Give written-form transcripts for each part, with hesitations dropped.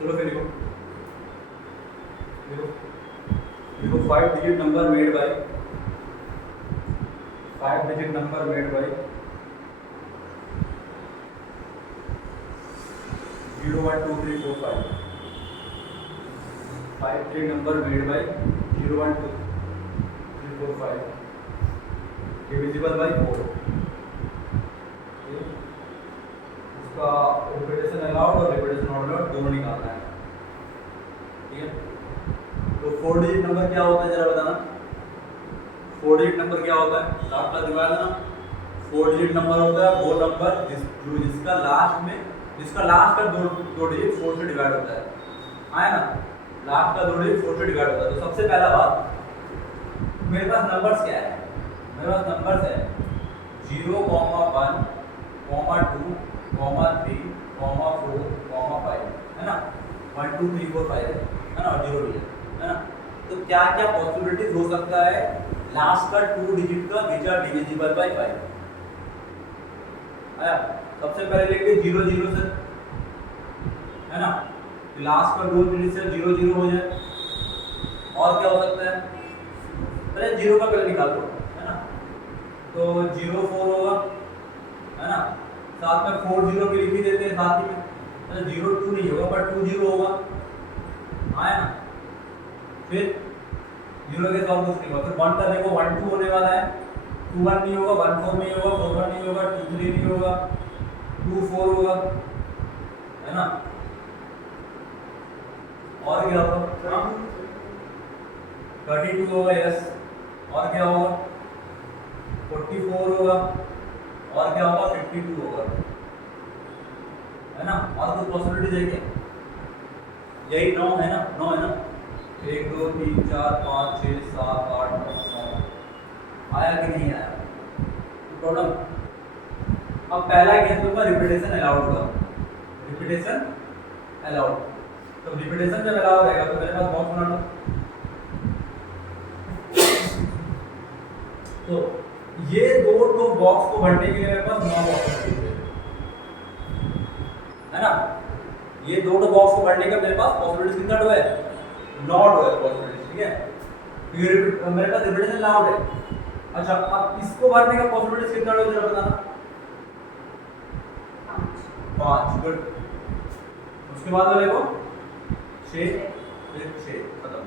चलो फिर देखो 5 digit number made by 5 digit number made by 0 1 2 3 4 5 5 digit number made by 0 1 2 3 4 5 divisible by 4। उसका repetition allowed और repetition not allowed दोनों निकालना है। ठीक है, तो 4 डिजिट नंबर क्या होता है जरा बताना। 4 डिजिट नंबर क्या होता है, लास्ट क्लास दिखाया था ना। 4 डिजिट नंबर होता है वो नंबर जिसका लास्ट का दो डिजिट 4 से डिवाइड होता है। आया ना, लास्ट का 2 डिजिट 4 से डिवाइड होता है। तो सबसे पहला बात, मेरे पास नंबर्स क्या है, मेरे पास नंबर्स है 0, 1, 2, 3, 4, 5 है ना। 1 2 3 4 5 है ना, और 0 डिजिट है ना। तो क्या क्या पॉसिबिलिटीज हो सकता है लास्ट का 2 डिजिट का विच आर डिविजिबल बाय 5। आया, सबसे पहले लेंगे 0 0 से है ना, लास्ट का 2 डिजिट से 0 0 हो जाए। और क्या हो सकता है, पहले 0 का पहले निकाल दो है ना। तो 0 4 होगा है ना, साथ में 4 0 भी लिख ही देते हैं साथ ही में। तो 0 2 नहीं होगा पर 2 0 होगा। आया ना, फिर 0 के साथ कुछ नहीं होगा। फिर 1 का देखो 1 2 होने वाला है, 2 1 नहीं होगा, 1 4 नहीं होगा, 4 1 नहीं होगा, 2 3 नहीं होगा, 2 4 होगा है ना। और क्या होगा, 32 होगा, यस। और क्या होगा, 44 होगा। और क्या होगा, 52 होगा है ना। और कुछ पॉसिबिलिटी देखिए, यही 9 है ना, 9 है ना। 1 2 3 4 5 6 7 8 9 9 आया कि नहीं आया टोटल। अब पहला केस होगा रिपीटेशन अलाउड का, रिपीटेशन अलाउड। तो रिपीटेशन जब अलाउड रहेगा तो मेरे पास बॉक्स बना लो। तो ये दो बॉक्स को भरने के लिए मेरे पास 9 बॉक्स है ना। ये दो बॉक्स को भरने का मेरे पास पॉसिबिलिटी कितना है, 9 है पॉसिबिलिटी। ठीक है, ये मेरे पास रिपीटेशन अलाउड है। अच्छा, अब इसको भरने का पॉसिबिलिटी कितना है जरा बताना। 5 गुड। उसके बाद वाले को 6 फिर 6 खत्म।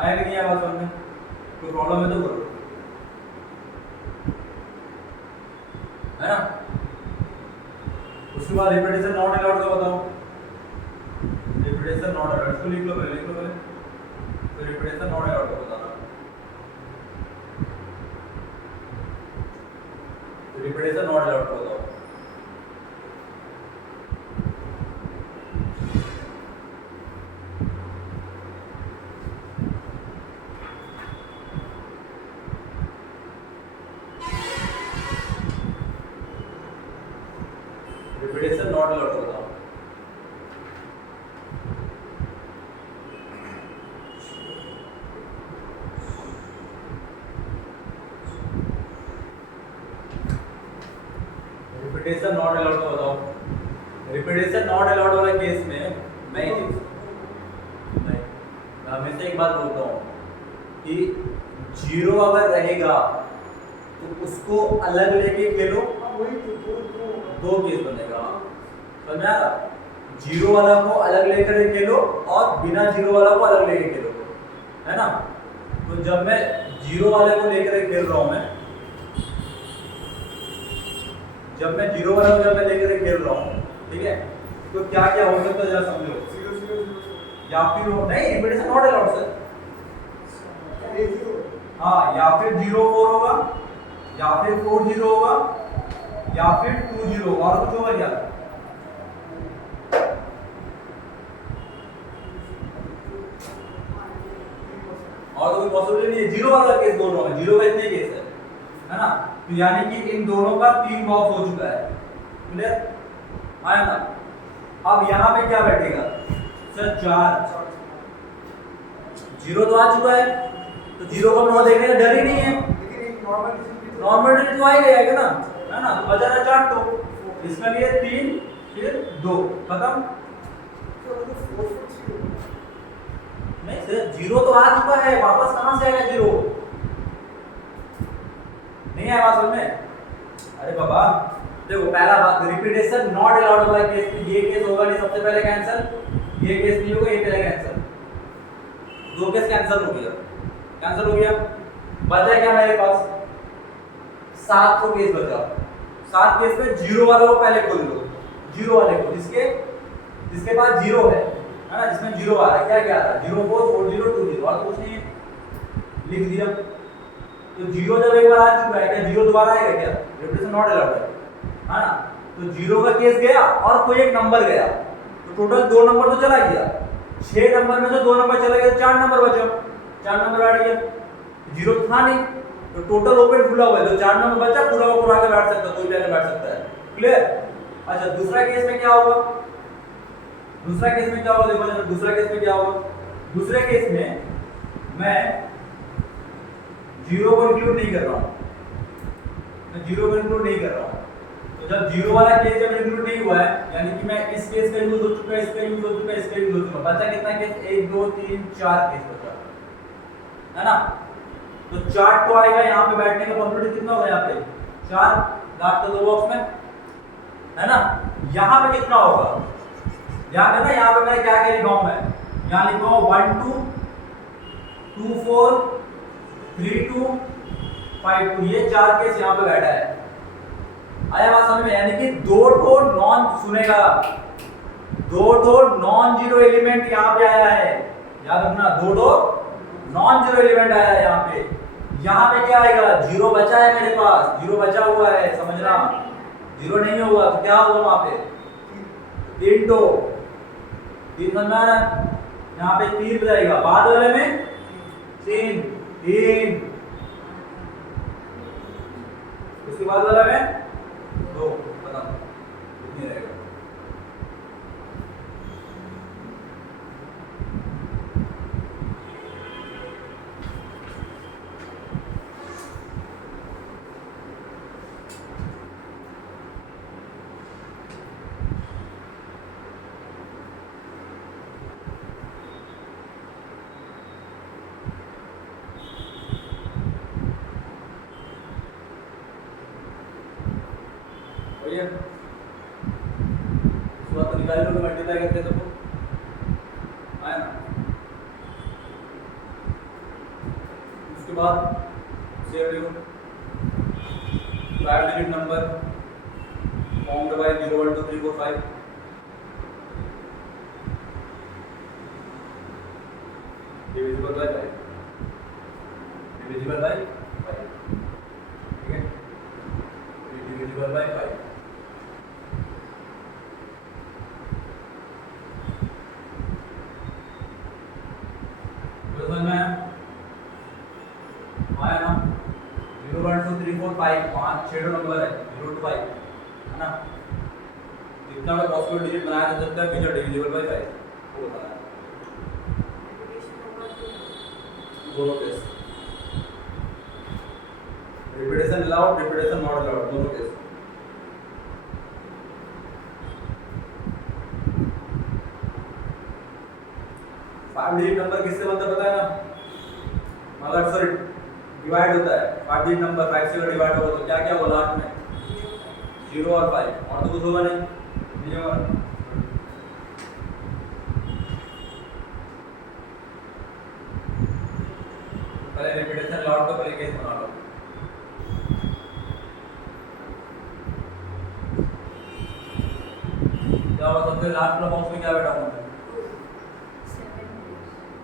आया कि नहीं आया बात समझ में, कोई प्रॉब्लम है तो बोलो है ना। उसके बाद रिपीटेशन नॉट अलाउड का बताओ। रिपीटेशन नॉट अलाउड, इसको लिख लो पहले, लिख लो पहले। तो रिपीटेशन नॉट अलाउड का बताना। तो रिपीटेशन नॉट अलाउड का बताओ। रिपीटेशन नॉट अलाउड का बताओ। रिपीटेशन नॉट अलाउड का बताओ। रिपीटेशन नॉट अलाउड वाले केस में मैं हमेशा एक बात बोलता हूँ कि 0 अगर रहेगा तो उसको अलग लेके खेलो, दो केस बनेगा। समझ आ रहा, 0 वाला को अलग लेकर खेलो और बिना 0 वाला को अलग लेके खेलो है ना। तो जब मैं 0 वाले को लेकर खेल रहा हूं, जब मैं 0 वाला को लेकर खेल रहा हूं, ठीक है, तो क्या क्या हो सकता है जरा समझो। या फिर नहीं, रिपीटेशन नॉट अलाउड सर। हाँ, या फिर 0 4 होगा, या फिर 4 0 होगा, या फिर 2 0 होगा, और कुछ होगा क्या। और कोई पॉसिबिलिटी नहीं है। 0 वाला केस दोनों है, 0 का इतने केस है ना। तो यानी कि इन दोनों का 3 बॉक्स हो चुका है। क्लियर आया ना। अब यहाँ पे क्या बैठेगा सर, 4 0 तो आ चुका है, तो 0 को नॉट देखने का डर ही नहीं है। नॉर्मल डिजिट तो आ ही जाएगा ना, है ना। तो बचा ना 4, तो इसका लिए 3 फिर 2 खत्म। नहीं सर, जीरो तो आ चुका है, वापस कहां से आएगा जीरो? नहीं आया समझ में? अरे बाबा देखो, पहला बात रिपीटेशन नॉट अलाउड वाला केस, ये केस होगा नहीं, सबसे पहले कैंसिल, ये केस नहीं होगा, ये पहले कैंसिल, दो केस कैंसिल हो गया, कैंसिल हो गया। बचा क्या मेरे पास? 700 केस बचा। 7 केस में जीरो वाले को पहले खोल लो, जीरो वाले को, जिसके पास जीरो है ना, जिसमें जीरो आ रहा है, क्या क्या आ रहा है? 0 4 4 0 2 0, और तो कुछ नहीं है, लिख दिया। तो जीरो जब एक बार आ चुका है, क्या जीरो दोबारा आएगा क्या? रिपीटेशन नॉट अलाउड है ना। तो जीरो का केस गया और कोई एक नंबर गया, तो टोटल 2 नंबर तो चला गया। 6 नंबर में से 2 नंबर चला गया, तो 4 नंबर बचा, 4 नंबर बैठ गया, जीरो था नहीं, तो टोटल ओपन खुला हुआ है, तो 4 नंबर बचा, पूरा ऊपर आके बैठ सकता है, कोई भी आके बैठ सकता है। क्लियर? अच्छा, दूसरा केस में क्या होगा? दूसरा केस में क्या होगा देखो, दूसरा केस में क्या होगा? दूसरे केस में मैं जीरो को इंक्लूड नहीं कर रहा हूं, मैं जीरो को इंक्लूड नहीं कर रहा हूं। तो जब जीरो वाला केस जब इंक्लूड नहीं हुआ है, यानी कि मैं इस केस का यूज हो चुका है, इसका यूज हो चुका है, इसका यूज हो चुका है, बचा कितना केस? 1 2 3 4 केस बचा है ना। तो 4 तो आएगा, यहाँ पे बैठने का पॉसिबिलिटी कितना होगा? यहाँ पे 4 लास्ट दो बॉक्स में है ना। यहाँ पे कितना होगा? ध्यान देना, यहाँ पे मैं क्या क्या लिखा हूं? मैं यहाँ लिखा हूं 1 2 2 4 3 2 5 2, ये 4 केस यहाँ पे बैठा है। आया बात समझ में? यानी कि दो नॉन सुनेगा, दो नॉन जीरो एलिमेंट यहाँ पे आया है, याद रखना, दो नॉन जीरो एलिमेंट आया है यहाँ पे। यहाँ पे क्या आएगा? जीरो बचा है मेरे पास, जीरो बचा हुआ है, समझना। जीरो नहीं होगा तो क्या होगा वहां पे? 3 2 3 समझ में आ रहा है? यहाँ पे 3 रहेगा, बाद वाले में 3 3, उसके बाद वाला में 2, खत्म, इतनी रहेगा। उसके बाद तो निकाल लो, मल्टीप्लाई करके सबको आया ना। उसके बाद सेव लिखो, 5 digit number formed by 0 1 2 3 4 5, divisible by 5, divisible by 5, ठीक है, डिविजिबल बाय 5। आया ना। 0 1 2 3 4 5, 5 6 नंबर है, 0 to 5 है ना। इतना बड़ा पॉसिबल डिजिट बनाया जा सकता है विच डिविजिबल बाय 5, वो बताया दोनों case, repetition allowed, repetition not allowed, दोनों केस। फाइव डिजिट नंबर किससे बनता है पता है ना? मतलब सॉरी डिवाइड होता है, 5 डिजिट नंबर 5 से अगर डिवाइड होगा तो क्या क्या होगा लास्ट में? 0 और 5, और तो कुछ होगा नहीं, नहीं होगा। पहले रिपीटेशन अलाउड का पहले केस बना लो। क्या होगा सबसे लास्ट वाला बॉक्स में? क्या बैठा हूँ मैं?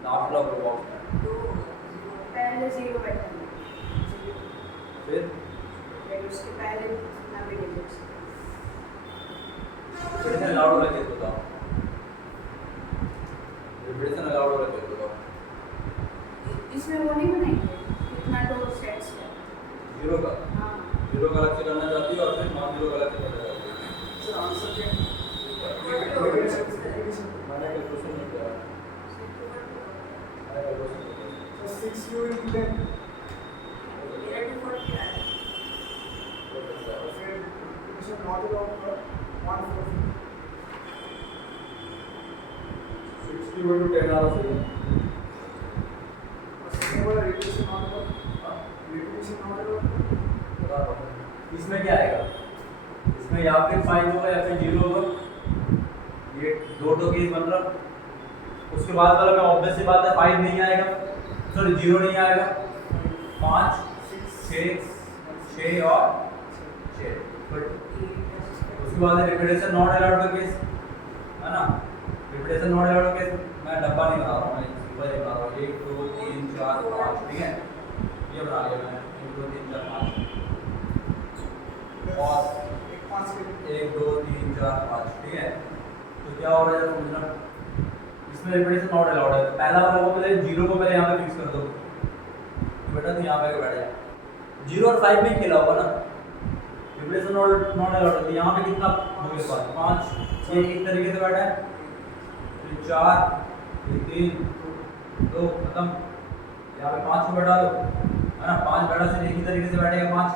लास्ट वाला बॉक्स में पहले 0 बैठा है, फिर उसके पहले कितना भी डिजिट्स। रिपीटेशन अलाउड वाला केस बताओ, रिपीटेशन अलाउड वाला केस बताओ। इसमें वो नहीं बनाएंगे कितना दो सेट्स है? 0 का, हाँ 0 का अलग से करना चाहती है और फिर नॉन 0 का अलग से करना चाहती है। सर आंसर क्या है? मैंने कैलकुलेशन नहीं किया, मैंने कैलकुलेशन नहीं किया। 6u into 10 मेरा डिफॉल्ट क्या है? और फिर रिपीटेशन नॉट अलाउड का 1 4 61 to 10 आ रहा सही है। सेकंड वाला रिपीटेशन ऑर्डर बता रहा हूँ। इसमें क्या आएगा? इसमें या फिर 5 होगा या फिर 0 होगा। ये दो केस बन रहा। उसके बाद वाला में ऑब्वियस सी बात है 5 नहीं आएगा, सॉरी 0 नहीं आएगा। 5 6 और 6। उसके बाद है रिपीटेशन नॉट अलाउड का केस, है ना। रिपीटेशन नॉट अलाउड का केस मैं डब्बा नहीं बना रहा हूँ, मैं सिंपल ही बना रहा हूँ। 1 2 3 4 5, ठीक है, ये बना लिया मैंने। 1 2 3 4 5 और 1 2 3 4 5, ठीक है। तो क्या हो रहा है समझना, इसमें रिपीटेशन नॉट अलाउड है। तो पहला वाला को पहले 0 को पहले यहाँ पे फिक्स कर दो बेटा, तो यहाँ पे बैठ जाए। 0 और 5 में खेला होगा ना, रिपीटेशन नॉट अलाउड है। तो यहाँ पे कितना हो गया? 5। ये एक तरीके से बैठा है, फिर 4 फिर 3 2 खत्म। यहाँ पे 5 को बैठा दो, है ना। 5 बैठा से एक ही तरीके से बैठेगा 5।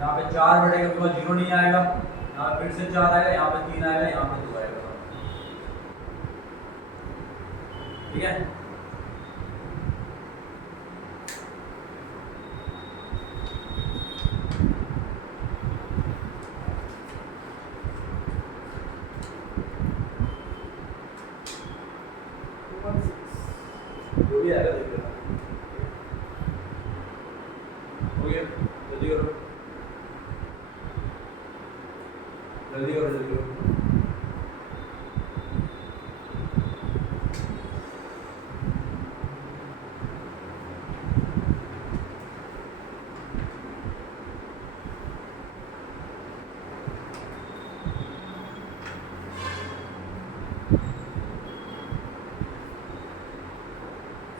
यहाँ पे 4 बैठेगा, बिकॉज 0 नहीं आएगा। यहाँ फिर से 4 आएगा, यहाँ पे 3 आएगा, यहाँ पे 2 आएगा, ठीक है। जो भी आएगा देख लेना। हो गया, जल्दी करो जल्दी करो जल्दी करो।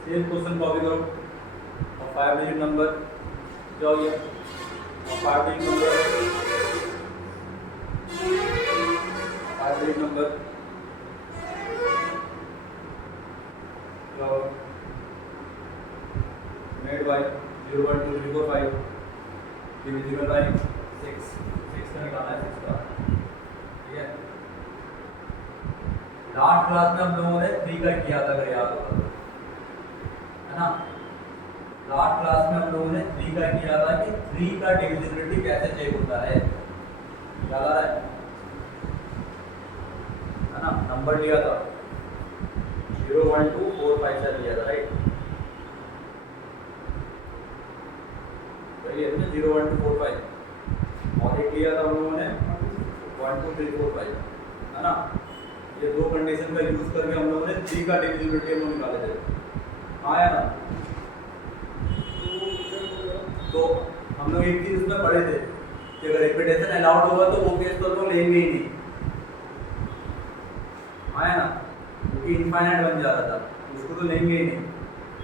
सेम क्वेश्चन कॉपी करो और 5 डिजिट नंबर क्या हो गया? 5 डिजिट नंबर 5 डिजिट नंबर क्या होगा? मेड बाय 0 1 2 3 4 5 डिविजिबल बाय 6 का निकालना है 6 का, ठीक है। लास्ट क्लास में हम लोगों ने 3 का किया था, अगर याद होगा ना। लास्ट क्लास में हम लोगों ने 3 का किया था कि 3 का डिविजिबिलिटी कैसे चेक होता है, याद आ रहा है ना। नंबर लिया था 0 1 2 4 5 7 लिया था, राइट। सही है ना, 0 1 2 4 5 और एक लिया था हम लोगों ने 1 2 3 4 5, है ना। ये दो कंडीशन का यूज करके हम लोगों ने 3 का डिविजिबिलिटी हम लोग निकाले थे, आया ना। तो हम लोग एक चीज उसमें पढ़े थे कि अगर रिपीटेशन अलाउड होगा तो वो केस तो हम लोग लेंगे ही नहीं, आया ना, क्योंकि इनफाइनाइट बन जा रहा था, उसको तो लेंगे ही नहीं,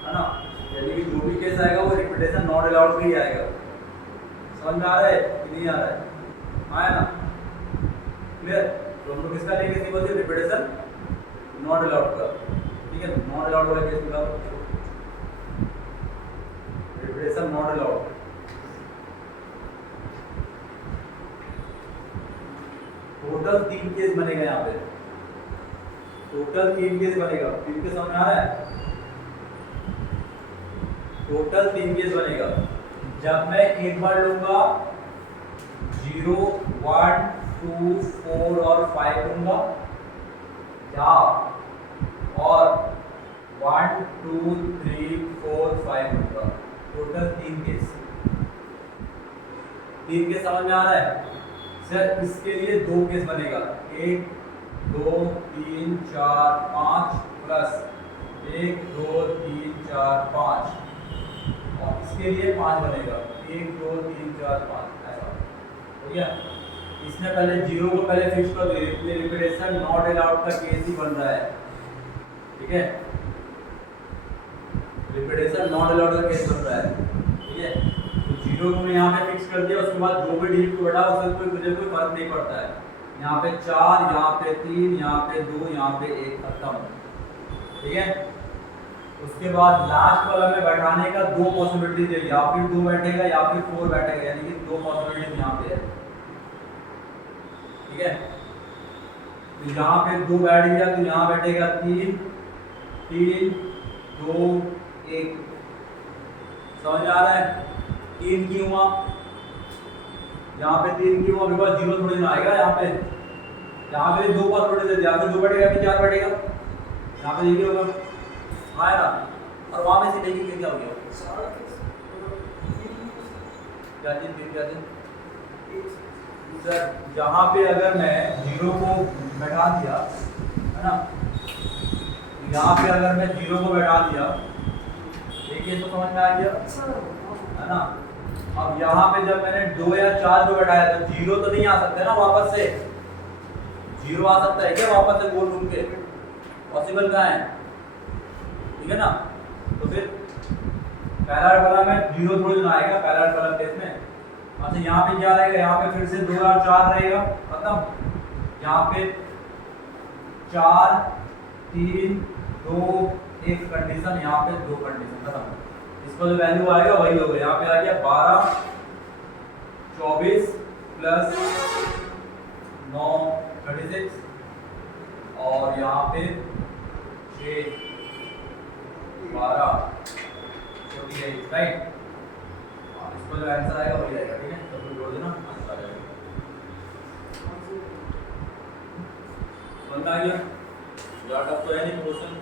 है ना। यानी कि जो भी केस आएगा वो रिपीटेशन नॉट अलाउड का ही आएगा। समझ में आ रहा है कि नहीं आ रहा है? आया ना, क्लियर। तो हम लोग किसका लेंगे? सिंपल से रिपीटेशन नॉट अलाउड का, ठीक है। नॉट अलाउड वाला केस निकालो, repetition not allowed. Total 3 case बनेगा यहाँ पे, टोटल 3 केस बनेगा। 3 के समझ में आ रहा है? टोटल 3 केस बनेगा। जब मैं एक बार लूंगा 0 1 2 4 और 5 लूंगा, या और 1 2 3 4 5 लूंगा, टोटल 3 केस। 3 केस समझ में आ रहा है? सर इसके लिए 2 केस बनेगा, 1 2 3 4 5 प्लस 1 2 3 4 5, और इसके लिए 5 बनेगा, 1 2 3 4 5, ऐसा हो गया। इसमें पहले 0 को पहले फिक्स कर दो, ये रिपीटेशन नॉट अलाउड का केस ही बन रहा है, ठीक है। रिपीटेशन नॉट अलाउड का केस बन रहा है, ठीक है। तो 0 को मैं यहाँ पे फिक्स कर दिया, उसके बाद जो भी डिजिट को बढ़ा उससे मुझे कोई फर्क नहीं पड़ता है। यहाँ पे 4, यहाँ पे 3, यहाँ पे 2, यहाँ पे 1, खत्म, ठीक है। उसके बाद लास्ट वाला में बैठाने का 2 पॉसिबिलिटी है, या फिर 2 बैठेगा या फिर 4 बैठेगा, यानी कि 2 पॉसिबिलिटी यहाँ पे है, ठीक है। तो यहाँ पे 2 बैठ गया तो यहाँ बैठेगा 3 3 2 1। समझ में आ रहा है? 3 क्यों हुआ यहाँ पे? 3 क्यों हुआ? बिकॉज 0 थोड़ी ना आएगा यहाँ पे। यहाँ पे 2 पॉसिबिलिटी देते हैं, यहाँ पे 2 बैठेगा फिर 4 बैठेगा, यहाँ पे देखिए होगा आया ना। और वहाँ में से देखिए क्या हो गया, क्या चीज क्या चीज सर, यहाँ पे अगर मैं 0 को बैठा दिया है ना, यहाँ पे अगर मैं 0 को बैठा दिया, देखिए तो समझ में आ गया है ना। अब यहाँ पे जब मैंने 2 या 4 को बैठाया तो 0 तो नहीं आ सकते ना वापस से। 0 आ सकता है क्या वापस से गोल घूम के? पॉसिबल कहाँ है? ठीक है ना। तो फिर पहला वाला में 0 थोड़ी ना आएगा पहला वाला केस में। अच्छा यहाँ पे क्या रहेगा? यहाँ पे फिर से 2 और 4 रहेगा, खत्म। यहाँ पे 4 3 2 1 कंडीशन, यहाँ पे 2 कंडीशन, खत्म। इसका जो वैल्यू आएगा वही होगा। यहाँ पे आ गया 12 24 प्लस 9 36 और यहाँ पे 6 12 48, राइट। इसका जो आंसर आएगा वही आएगा, ठीक है। तो फिर जोड़ देना, आंसर आ जाएगा। समझ में आ गया? यार अब तो है नहीं क्वेश्चन।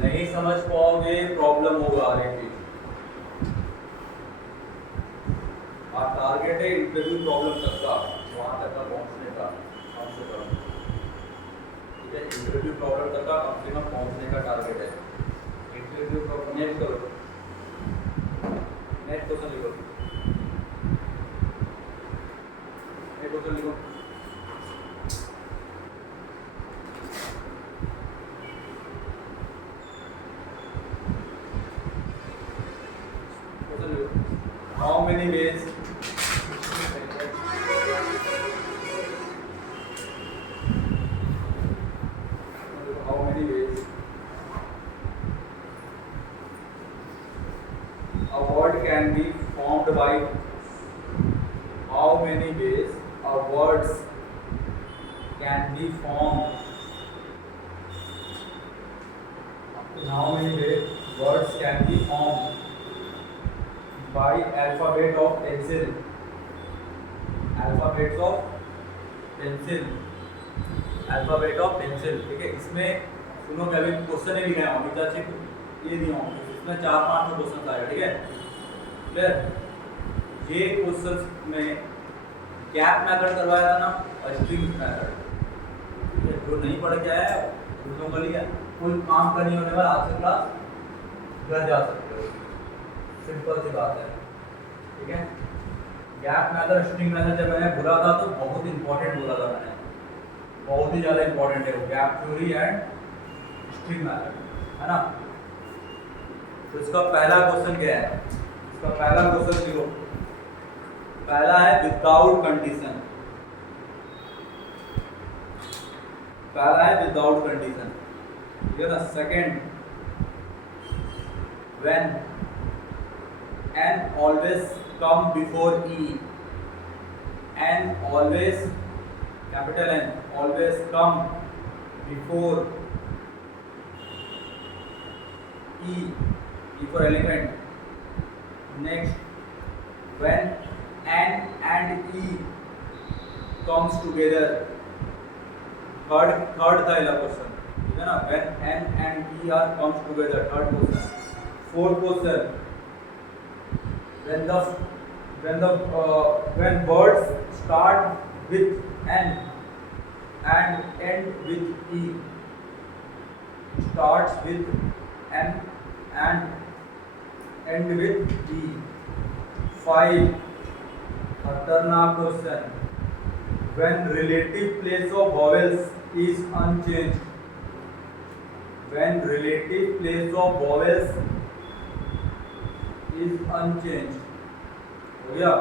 नहीं समझ पाओगे प्रॉब्लम होगा आगे की। और टारगेट है इंटरव्यू प्रॉब्लम तक का, वहां तक का पहुंचने का कम से कम, ठीक है। इंटरव्यू प्रॉब्लम तक का कम से कम पहुंचने का टारगेट है। इंटरव्यू प्रॉब्लम नेक्स्ट करो, नेक्स्ट क्वेश्चन लिखो, नेक्स्ट क्वेश्चन लिखो। How many ways? How many ways a word can be formed by? How many ways a words can be formed? How many ways words can be formed by alphabet of pencil? Alphabets of pencil, alphabet of pencil, ठीक है। इसमें सुनो मैं अभी question नहीं लिखा हूँ, अभी तक ये दिया हूँ, इसमें 4-5 क्वेश्चन आएगा, ठीक है। क्लियर? ये क्वेश्चन में गैप मेथड करवाया था ना और स्ट्रिंग मेथड, ठीक है। जो नहीं पढ़ के आया है उसको कर लिया, कोई काम करनी होने वाला आज से क्लास घर जा सकते हो, सिंपल सी बात है, ठीक है। गैप मेथड स्ट्रिंग मेथड जब मैंने बोला था तो बहुत इंपॉर्टेंट बोला था मैंने, बहुत ही ज़्यादा इंपॉर्टेंट है वो gap theory and string method, है ना। तो इसका पहला क्वेश्चन क्या है? इसका पहला क्वेश्चन देखो, पहला है विदाउट कंडीशन, पहला है विदाउट कंडीशन, ठीक है ना। Second, when and always come before e, and always capital N always come before e for elephant. Next, when n and e comes together, third था वाला क्वेश्चन, ठीक है ना। when n and e are comes together, third question. Fourth question, when words start with n and end with e, starts with n and end with e. 5 खतरनाक question, when relative place of vowels is unchanged, when relative place of vowels is unchanged, हो गया,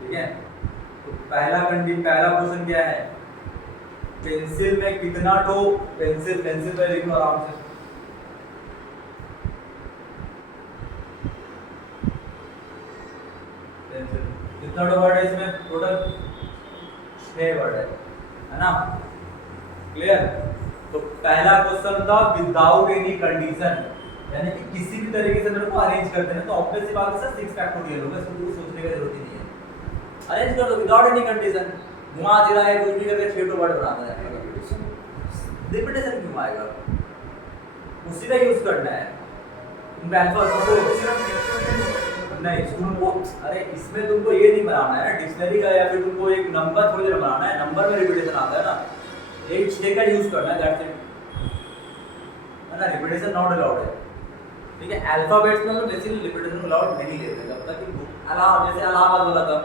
ठीक है। तो पहला question क्या है? Pencil में कितना ठो पेंसिल पे लिख लो आराम से। पेंसिल कितना ठो वर्ड है इसमें? टोटल 6 वर्ड है ना? क्लियर? तो पहला क्वेश्चन था विदाउट एनी कंडीशन, यानी कि किसी भी तरीके से मेरे को अरेंज कर देना, तो ऑब्वियस सी बात है सर 6 फैक्टोरियल होगा, इसको कुछ सोचने की जरूरत ही नहीं है। अरेंज कर दो विदाउट एनी कंडीशन, घुमा दिला है कुछ भी करके 6 वर्ड बना देना है। रिपीटेशन क्यों आएगा? उसी का यूज करना है। तुम अल्फा नहीं तुमको, अरे इसमें तुमको ये नहीं बनाना है ना डिक्शनरी का, या फिर तुमको एक नंबर थोड़ी देर बनाना है, नंबर में रिपीटेशन आता है ना, एक 6 का यूज करना है, दैट्स इट, है ना? रिपीटेशन नॉट अलाउड है, ठीक है? अल्फाबेट्स में हम लोग बेसिकली रिपीटेशन अलाउड नहीं लेते जब तक कि जैसे अलाहाबाद वाला था,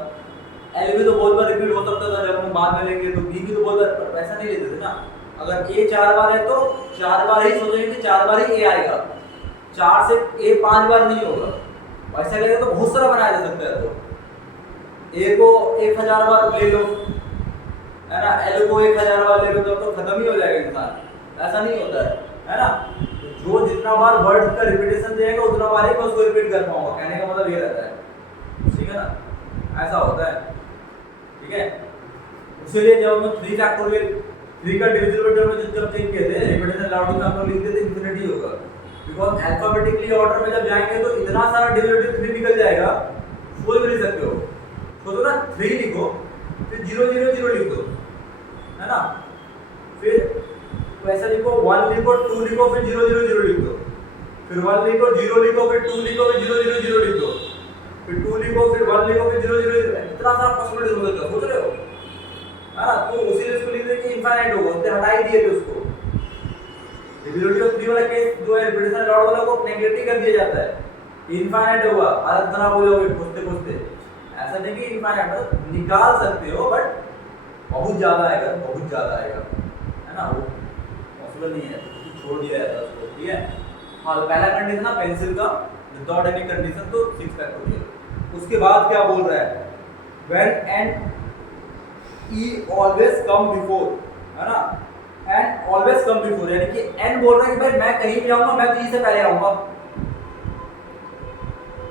एल भी तो बहुत बार रिपीट हो सकता था, जब हम बाद में लेंगे तो बी भी तो बहुत बार, पर ऐसा नहीं लेते थे ना। अगर ए 4 बार है तो 4 बार ही सोचेंगे कि 4 बार ही ए आएगा, 4 से ए 5 बार नहीं होगा। ऐसा करें तो बहुत सारा बनाया जा सकता है, तो ए को 1000 बार ले लो, है ना? एल को 1000 बार ले लो, तब तो खत्म ही हो जाएगा इंसान। ऐसा नहीं होता है ना? तो जो जितना बार वर्ड का रिपीटेशन देगा उतना बार ही मैं उसको रिपीट कर पाऊंगा, कहने का मतलब ये रहता है, ठीक है ना? ऐसा होता है, ठीक है? इसीलिए जब हम 3 फैक्टोरियल 3 का डिविजिबल में जब चेक किए थे रिपीटेशन अलाउड में हम लोग लिखते थे इंफिनिटी होगा, बिकॉज अल्फाबेटिकली ऑर्डर में जब जाएंगे तो इतना सारा डिविजिबल 3 निकल जाएगा, सोच भी नहीं सकते हो। सोचो ना 3 लिखो फिर 0 0 0 लिख दो, है ना? फिर वैसा लिखो 1 लिखो 2 लिखो फिर 0 0 0 लिख दो, फिर 1 लिखो 0 लिखो फिर 2 लिखो फिर 0 0 0 लिख दो, फिर 2 लिखो फिर 1 लिखो फिर 0 0 0, इतना सारा पॉसिबिलिटी हो सकता है, सोच रहे हो, है ना? तो उसी लिए इसको लिख दे कि इनफाइनाइट होगा, उसने हटा ही दिए थे उसको। डिविजिबिलिटी ऑफ 3 वाला केस जो है रिपीटेशन अलाउड वाला को नेगेटिव कर दिया जाता है, इनफाइनाइट होगा, हालत खराब हो जाओगे खोजते खोजते। ऐसा नहीं कि इनफाइनाइट मतलब निकाल सकते हो, बट बहुत ज्यादा आएगा, बहुत ज्यादा आएगा, है ना? वो पॉसिबल नहीं है, छोड़ दिया जाता है उसको, ठीक है? हाँ, पहला कंडीशन ना पेंसिल का विदाउट एनी कंडीशन, तो 6 फैक्टोरियल। उसके बाद क्या बोल रहा है? When and E always come before, है ना? एंड ऑलवेज कम बिफोर, यानी कि एन बोल रहा है कि भाई मैं कहीं भी आऊंगा मैं तो ई से पहले आऊंगा।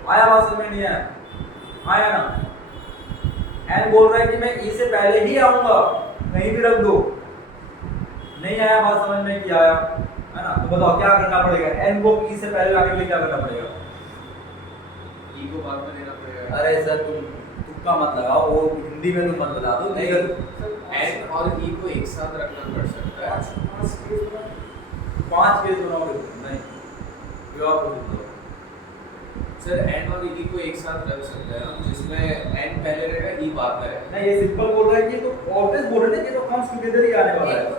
आया बात समझ में नहीं आया? आया ना? एन बोल रहा है कि मैं ई से पहले ही आऊंगा, कहीं भी रख दो। नहीं आया बात समझ में? कि आया, है ना? तो बताओ क्या करना पड़ेगा? एन को ई से पहले लाने के लिए क्या करना पड़ेगा? ई को बाद में लेना पड़ेगा। अरे सर तुम तुक्का मत लगाओ, वो हिंदी में तुम मत बता दो। एन और ई को एक साथ रखना पड़ सकता है। 5 केस बनाओगे नहीं, जवाब पूछ दो सर एन और ई को एक साथ रख सकते हैं हम, जिसमें एन पहले रहेगा ई बाद में रहेगा। नहीं, ये सिंपल बोल रहा है कि तो ऑब्वियस बोल रहे थे कि तो कम्स टुगेदर ही आने वाला है ना?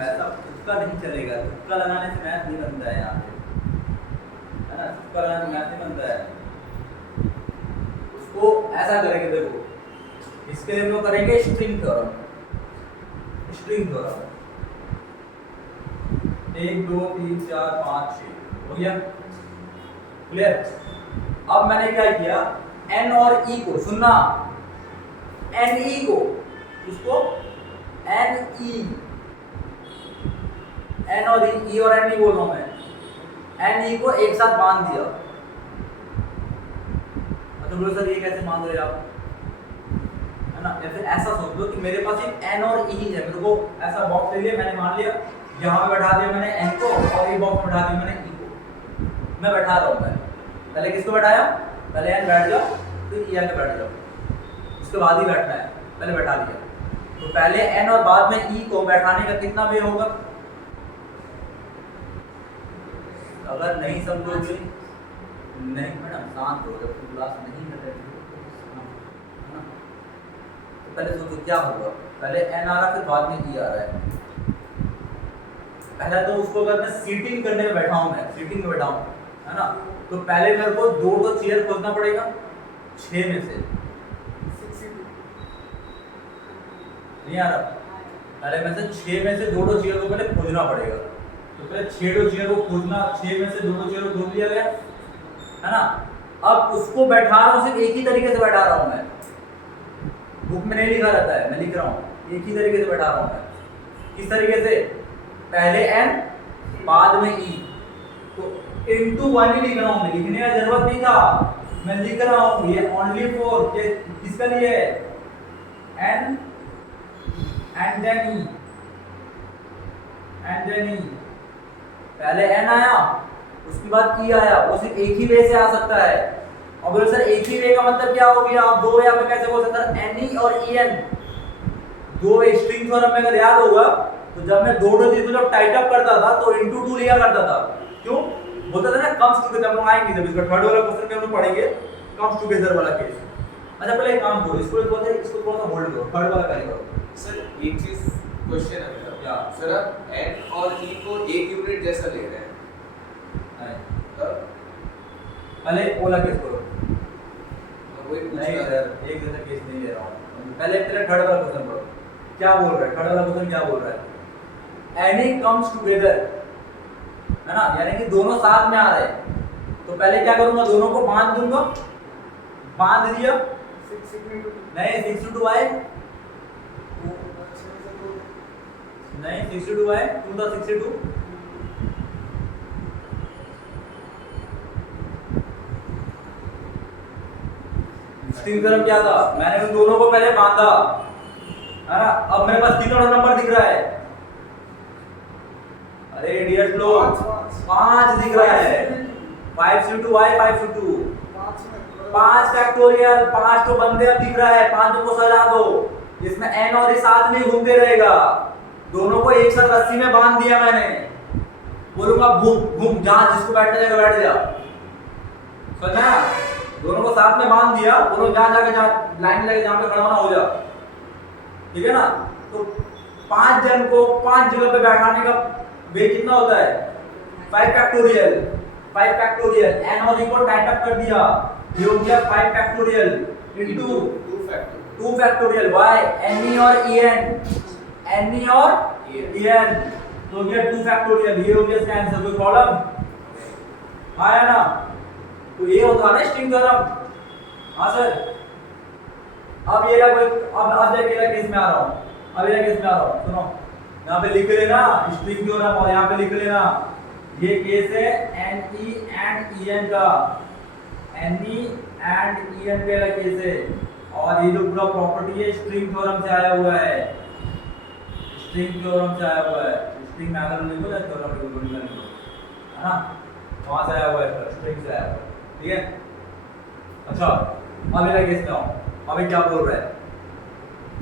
वैसा तुक्का नहीं चलेगा, तुक्का लगाने से मैथ नहीं बनता है यहाँ पे, है ना? तुक्का लगाने से मैथ नहीं बनता है। उसको ऐसा करेंगे, देखो इसके लिए हम लोग करेंगे स्ट्रिंग थ्योरम। स्ट्रिंग थ्योरम 1 2 3 4 5 6 हो गया, क्लियर? अब मैंने क्या किया, एन और ई को सुनना, एन ई को इसको एन ई, एन और ई और एन ई बोल रहा हूं मैं, एन ई को एक साथ बांध दिया। तो बोलो सर ये कैसे बांध रहे आप, है ना? या फिर ऐसा सोच लो कि मेरे पास एक एन और ई है, मेरे को ऐसा बॉक्स ले लिया मैंने, मान लिया यहाँ पे बैठा दिया मैंने एन को, और ये बॉक्स में बैठा दिया मैंने ई को। मैं बैठा रहा हूँ, मैं पहले किसको बैठाया? पहले एन बैठ जाओ फिर ई आके बैठ जाओ, उसके बाद ही बैठना है, पहले बैठा दिया। तो पहले एन और बाद में ई को बैठाने का कितना वे होगा? अगर नहीं समझोगे, नहीं मैडम शांत हो, जब क्लास नहीं कर रहे है ना, तो पहले सोचो क्या होगा। पहले एन आ रहा फिर बाद में ई आ रहा है। पहले तो उसको अगर मैं सीटिंग करने में बैठा हूं, मैं सीटिंग में बैठा हूं, है ना, तो पहले मेरे को 2 चेयर खोजना पड़ेगा 6 में से, नहीं आ रहा? पहले में से 6 में से 2 चेयर को पहले खोजना पड़ेगा, तो पहले 6 चेयर को खोजना, 6 में से 2 चेयर को खोज लिया गया, है ना? अब उसको बैठा रहा हूँ, सिर्फ एक ही तरीके से बैठा रहा हूँ मैं, बुक में नहीं लिखा रहता है, मैं लिख रहा हूँ एक ही तरीके से बैठा रहा हूं मैं। किस तरीके से? पहले n बाद में e, तो into 1 ही लिख रहा हूं मैं, लिखने का जरूरत नहीं था, मैं लिख रहा हूं ये ओनली फॉर किसका लिए है? n and then e, and then e, पहले n आया उसके बाद e आया, वो सिर्फ एक ही वे से आ सकता है। और बोले सर एक ही वे का मतलब क्या हो गया? आप दो वे में कैसे बोल सकते हैं? ne और en, दो वे स्ट्रिंग थ्योरम में अगर याद होगा तो जब मैं दो चीज को जब टाइट अप करता था तो इनटू 2 लिया करता था। क्यों बोलता था ना? Comes together. हम आएंगे जब इसका थर्ड वाला क्वेश्चन में हम पढ़ेंगे कम्स टुगेदर वाला केस। अच्छा पहले एक काम करो, इसको थोड़ा सा होल्ड करो, थर्ड वाला कार्य करो। सर एक चीज क्वेश्चन है मेरा। क्या? सर आप n और e को एक यूनिट जैसा ले रहे हैं, पहले ओला केस करो। वही नहीं सर एक जैसा केस नहीं ले रहा हूं, पहले थर्ड वाला क्वेश्चन पढ़ो। क्या बोल रहा है थर्ड वाला क्वेश्चन? क्या बोल रहा है? any comes together, है ना, यानी कि दोनों साथ में आ रहे हैं। तो पहले क्या करूंगा? दोनों को बांध दूंगा, बांध दिया, नहीं 6 to 2 आए, नहीं 6 to 2 आए, 2 था 6 to 2, स्ट्रिंग थ्योरम क्या था? मैंने उन दोनों को पहले बांधा, है ना। अब मेरे पास कितना नंबर दिख रहा है? अरे इडियट लोग, 5 दिख रहा है। 5 to 2 आए, 5 to 2, 5 फैक्टोरियल, 5 तो बंदे अब दिख रहा है, 5 को सजा दो, इसमें n और e साथ में घूमते रहेगा। दोनों को एक साथ रस्सी में बांध दिया मैंने, बोलूंगा घूम घूम, जहां जिसको बैठने जगह बैठ जा, समझा? दोनों को साथ में बांध दिया, दोनों जहां जाके जहां लाइन लगे जहां पे खड़ा होना हो जा, ठीक है ना। तो 5 जन को 5 जगह पे बैठाने का वे कितना होता है? 5 फैक्टोरियल, 5 फैक्टोरियल, n और e को टाइट अप कर दिया, ये हो गया 5 factorial into 2 factorial, y ne और en, ne और en, तो ये 2 फैक्टोरियल, ये हो गया इसका आंसर। कोई प्रॉब्लम आया ना? तो ये होता है ना स्ट्रिंग थ्योरम। हाँ सर, अब ये कोई अब देखिए केस में आ रहा हूँ, अब ये केस में आ रहा हूँ, सुनो यहाँ पे लिख लेना स्ट्रिंग थ्योरम, और यहाँ पे लिख लेना ये केस है ne and en का, ne and en का केस है। और ये जो पूरा प्रॉपर्टी है स्ट्रिंग थ्योरम से आया हुआ है, स्ट्रिंग थ्योरम से आया हुआ है। स्ट्रिंग में अगर लिखो या थ्योरम लिखो, है ना, वहां से आया हुआ है, स्ट्रिंग से आया हुआ है, ठीक है। अच्छा अब ये केस में आओ, अभी क्या बोल रहा है?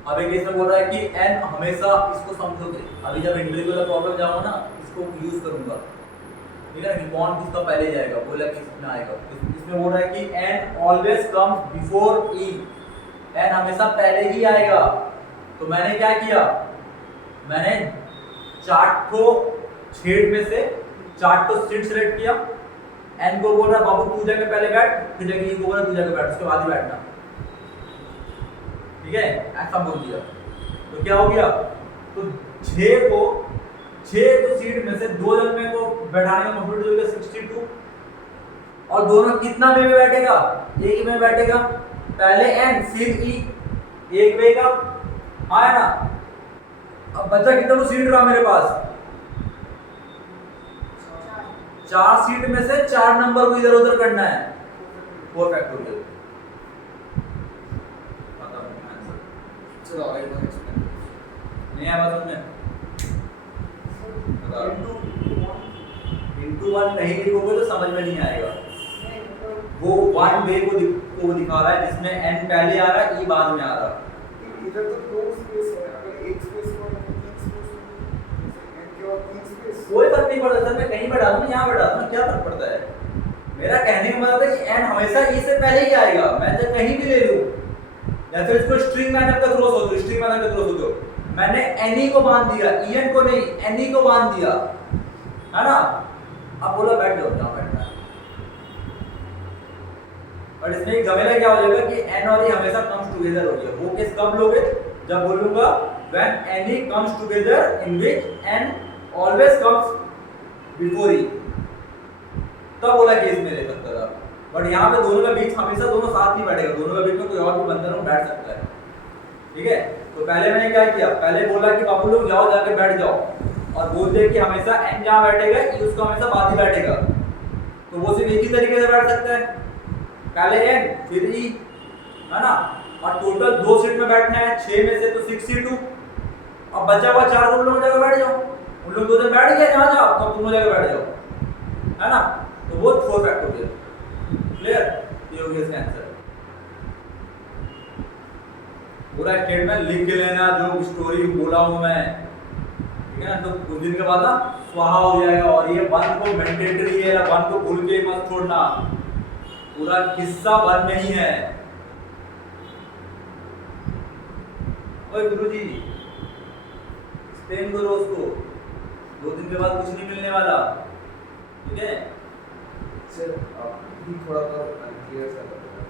अभी केस में बोल रहा है कि n हमेशा, इसको समझोगे अभी जब इंटीग्रल प्रॉब्लम जाऊंगा ना इसको यूज करूंगा, ठीक है ना, कि कौन किसका पहले जाएगा, बोला किसमें आएगा। इसमें बोल रहा है कि n always comes before e, n हमेशा पहले ही आएगा। तो मैंने क्या किया? मैंने चार्ट को छेद में से चार्ट को सीट सेलेक्ट किया, n को बोल रहा बाबू तू जाके पहले बैठ, फिर जाके e को बोला तू जाके बैठ, उसके बाद ही बैठना, ठीक है, ऐसा बोल दिया। तो क्या हो गया? तो 6 तो सीट में से 2 जन में को बैठाने का पॉसिबिलिटी हो गया 62, और दोनों कितना वे में बैठेगा? एक में बैठेगा, पहले n फिर e, एक वे का आया ना। अब बच्चा कितना सीट रहा मेरे पास? 4 सीट में से 4 नंबर को इधर उधर करना है, 4 फैक्टोरियल। चलो और एक बार एक्सप्लेन। नहीं आया समझ में? इनटू 1 नहीं लिखोगे तो समझ में नहीं आएगा। वो 1 वे को दिखा रहा है जिसमें n पहले आ रहा है, e बाद में आ रहा है। इधर तो 2 स्पेस है, अगर एक स्पेस हो तो 3 स्पेस हो, n के और 3 स्पेस। कोई फर्क नहीं पड़ता सर, मैं कहीं बैठा दूं, यहाँ बैठा दूं, क्या फर्क पड़ता है? मेरा कहने का मतलब है कि n हमेशा e से पहले ही आएगा, मैं चाहे कहीं भी ले लूं, या फिर इसको स्ट्रिंग मेथड का थ्रो सोचो, स्ट्रिंग मेथड का थ्रो सोचो, मैंने ne को बांध दिया, en को नहीं, ne को बांध दिया, है ना। अब बोला बैठ जाओ जहां बैठना है, और इसमें एक झमेला क्या हो जाएगा कि n और e हमेशा कम्स टुगेदर हो गया। वो केस कब लोगे? जब बोलूंगा when ne comes together in which n always comes before e, तब बोला केस में ले सकता था। बट यहाँ पे दोनों के बीच हमेशा दोनों साथ नहीं बैठेगा, दोनों के बीच में कोई और भी बंदा बैठ सकता है, ठीक है, तो पहले मैंने क्या किया, पहले बोला कि बाबू लोग जाओ जाके बैठ जाओ, और बोलते कि हमेशा n जहाँ बैठेगा ई उसका हमेशा बाद ही बैठेगा, तो वो सिर्फ एक ही तरीके से बैठ सकता है, पहले n फिर e, है ना, और टोटल 2 सीट में बैठना है, 6 में से तो 6 सीट हो, अब बचा हुआ 4 लोग जगह बैठ जाओ, उन लोग 2 जन बैठ गए जहाँ जाओ, तो तुम जगह बैठ जाओ, है ना, तो वो 4 फैक्टोरियल, क्लियर, ये हो गया इसका आंसर। पूरा स्टेटमेंट लिख के लेना जो स्टोरी बोला हूं मैं, ठीक है ना, तो कुछ दिन के बाद ना स्वाहा हो जाएगा, और ये 1 को मैंडेटरी है, 1 को भूल के मत छोड़ना, पूरा किस्सा 1 नहीं है। ओए गुरुजी एक्सप्लेन करो उसको, 2 दिन के बाद कुछ नहीं मिलने वाला, ठीक है। सर आप भी थोड़ा बहुत अनक्लियर सा लग रहा है,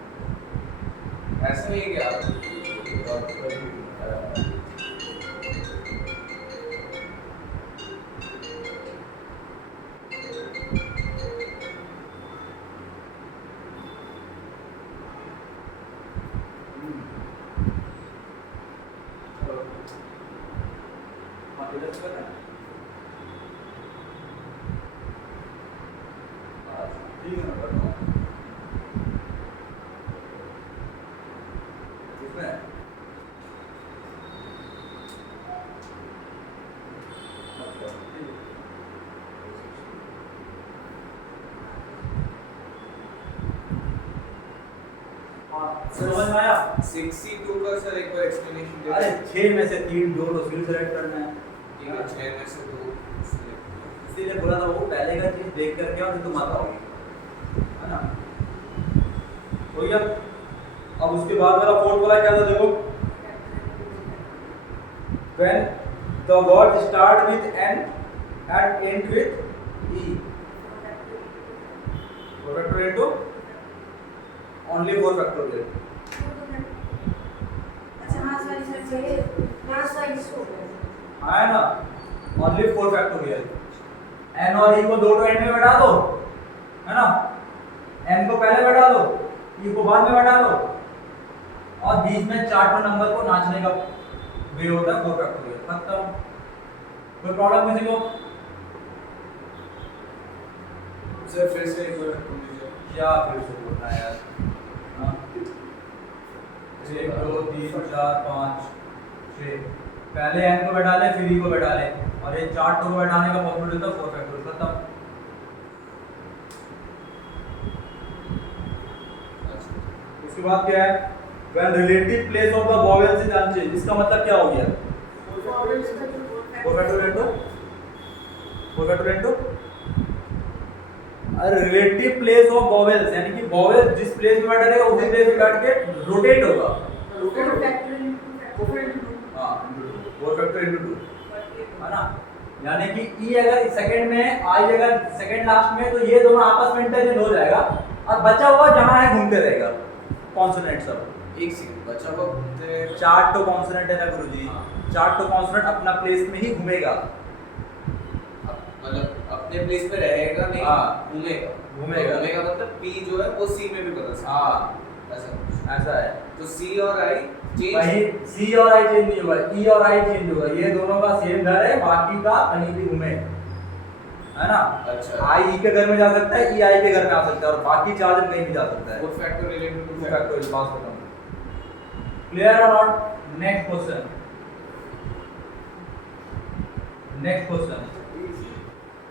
ऐसा नहीं है कि आप समझ में आया? 62 का सर एक बार एक्सप्लेनेशन दे अरे 6 में से 3 जो तो सिलेक्ट करना है, ठीक है, 6 में से 2 इसीलिए बोला था वो पहले का चीज देख करके और तो मत आओगे, है ना, हो गया। अब उसके बाद वाला फोर्थ वाला क्या था देखो, when the word start with n and end with e, 4 factorial into only 4 factorial, अच्छा हाँ सॉरी सर, यहाँ साइड इसको है ना, only 4 factorial, n और e को 2 तो n में बैठा दो, है ना, n को पहले बैठा दो, e को बाद में बैठा दो, और बीच में 4 नंबर को नाचने का वे होता है 4 फैक्टोरियल, खत्म। कोई प्रॉब्लम किसी को? सर फिर से एक बार बोल दीजिए। क्या फिर से बोलना है यार, हाँ 1 2 3 4 5 6, पहले n को बैठा ले फिर e को बैठा ले, और ये 4 को बैठाने का पॉसिबिलिटी होता है 4 फैक्टोरियल, खत्म। उसके बाद क्या है, when relative place of the vowels is unchanged, इसका मतलब क्या हो गया, 4 फैक्टोरियल टू अरे रिलेटिव प्लेस ऑफ वॉवेल्स, यानी कि वॉवेल जिस प्लेस में बैठा रहेगा उसी प्लेस में बैठ के रोटेट होगा, हां 4 फैक्टोरियल इनटू 2, है ना, यानी कि ई अगर सेकंड में आई अगर सेकंड लास्ट में, तो ये दोनों आपस में इंटरचेंज हो जाएगा, और बचा हुआ जहां है घूमते रहेगा कॉन्सोनेंट सब। एक सेकंड बचा हुआ घूमते 4 तो कॉन्सोनेंट है ना गुरुजी, 4 तो कॉन्सोनेंट अपना प्लेस में ही घूमेगा, मतलब अपने प्लेस पे रहेगा नहीं, हाँ, घूमेगा घूमेगा मतलब पी जो है वो सी में भी बदल सकता है, हाँ ऐसा है, तो सी और आई चेंज, वही सी और आई चेंज नहीं होगा, ई और आई चेंज होगा, ये दोनों का सेम घर है, बाकी का कहीं भी घूमे, है ना, अच्छा आई ई के घर में जा सकता है, ई आई के घर में आ सकता है, और बाकी 4 जन कहीं भी जा सकता है, 4 फैक्टोरियल इनटू 2 फैक्टोरियल पास खत्म, क्लियर और not? Next question, next question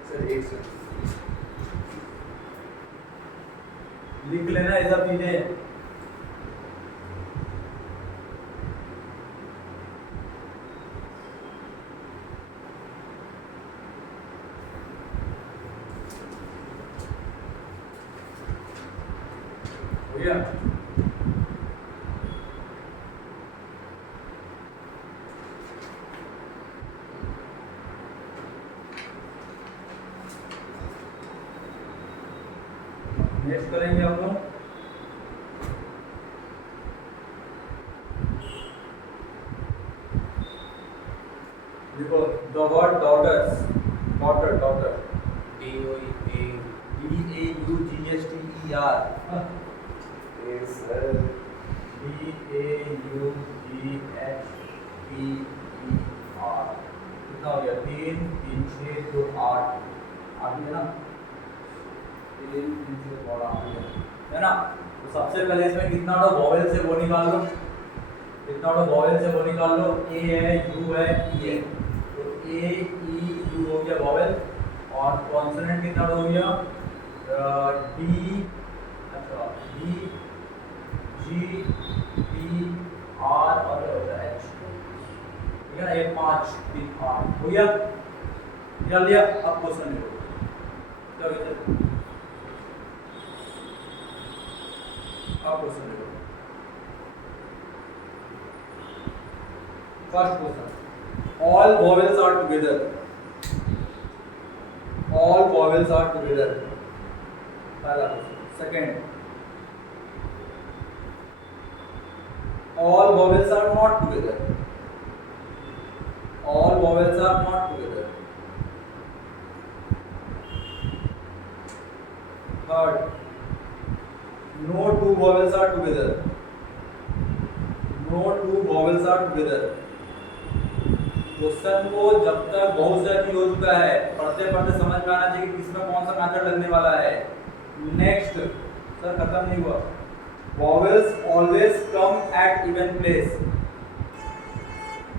sir एक सेकंड लिख लेना ये सब चीजें, हो गया। नेक्स्ट करेंगे हम लोग देखो, the word daughters, daughter daughter D O A DAUGHTER A sir DAUGHTER GHPER कितना हो गया 3 3 6 2 8 आ गया ना 3 3 6 2 8 आ गया है ना। तो सबसे पहले इसमें कितना तो वॉवेल से वो निकाल लो, कितना तो वॉवेल से वो निकाल लो, ए है यू है ई है, तो ए ई यू हो गया वॉवेल और कॉन्सोनेंट कितना हो गया डी अच्छा डी जी पी आर और एच ठीक है ना, ये 5 3 8 हो गया, निकाल लिया। अब क्वेश्चन लिखो क्या कहते हैं, अब क्वेश्चन लिखो। First question, all vowels are together, all vowels are together, पहला question. Second, all vowels are not together, all vowels are not together। Third, no two vowels are together, no two vowels are together। Question को जब तक बहुत से हो चुका है पढ़ते पढ़ते समझ में आना चाहिए कि किसमें कौन सा मेथड लगने वाला है। नेक्स्ट सर खत्म नहीं हुआ, vowels always come at even place,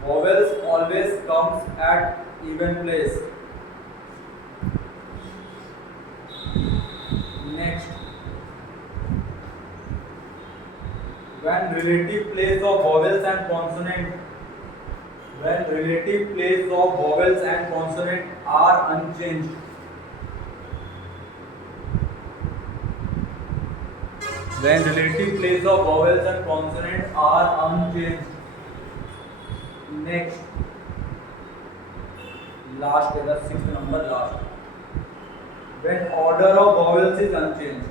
vowels always comes at even place। next, when relative place of vowels and consonant, when relative place of vowels and consonant are unchanged, when relative place of vowels and consonant are unchanged। next, last is the 6th number, last, when order of vowels is unchanged,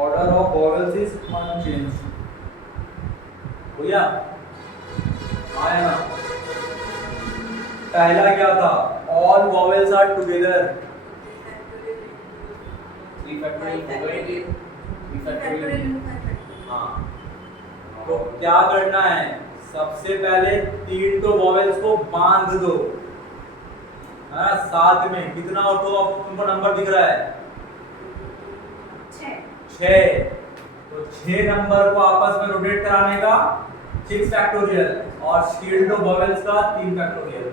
order of vowels is unchanged। हो गया, आया ना। पहला क्या था, all vowels are together, 3 factorial हो गए कि 3 फैक्टोरियल हाँ। तो क्या करना है, सबसे पहले 3 तो वॉवेल्स को बांध दो है ना, साथ में कितना हो तो अब तुमको नंबर दिख रहा है 6, तो 6 नंबर को आपस में रोटेट कराने का 6 फैक्टोरियल और शील्ड ऑफ वॉवेल्स का 3 फैक्टोरियल,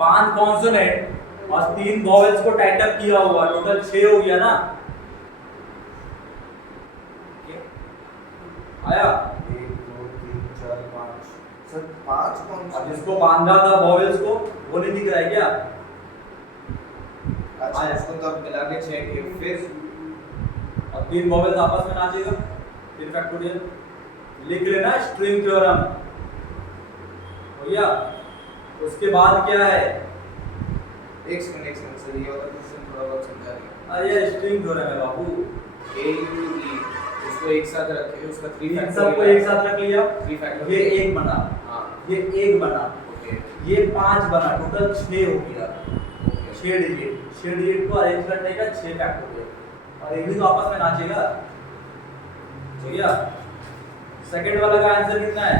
5 कॉन्सोनेंट और 3 वॉवेल्स को टाइट अप किया हुआ, टोटल 6 हो गया ना। आया 1 2 3 4 5 सर 5 कौन और जिसको बांधा था वॉवेल्स को वो नहीं दिख रहा है क्या, अच्छा इसको तो अब मिला के 6 के फिर और 3 वॉवेल्स आपस में नाचेगा 3 फैक्टोरियल। लिख लेना स्ट्रिंग थ्योरम हो गया। उसके बाद क्या है, एक सेकंड सर ये वाला क्वेश्चन थोड़ा बहुत समझा दिया। अरे ये स्ट्रिंग थ्योरम है बाबू, ए यू ई उसको एक साथ रखे, उसका 3 इन फैक्टोरियल सबको एक साथ रख लिया, 3 ये फैक्टोरियल 1 बना, हाँ ये 1 बना, ओके ये 5 बना, टोटल 6 हो गया। 6 डिजिट को अरेंज करने का 6 फैक्टोरियल और ये भी तो आपस में नाचेगा। हो गया। सेकंड वाला का आंसर कितना है,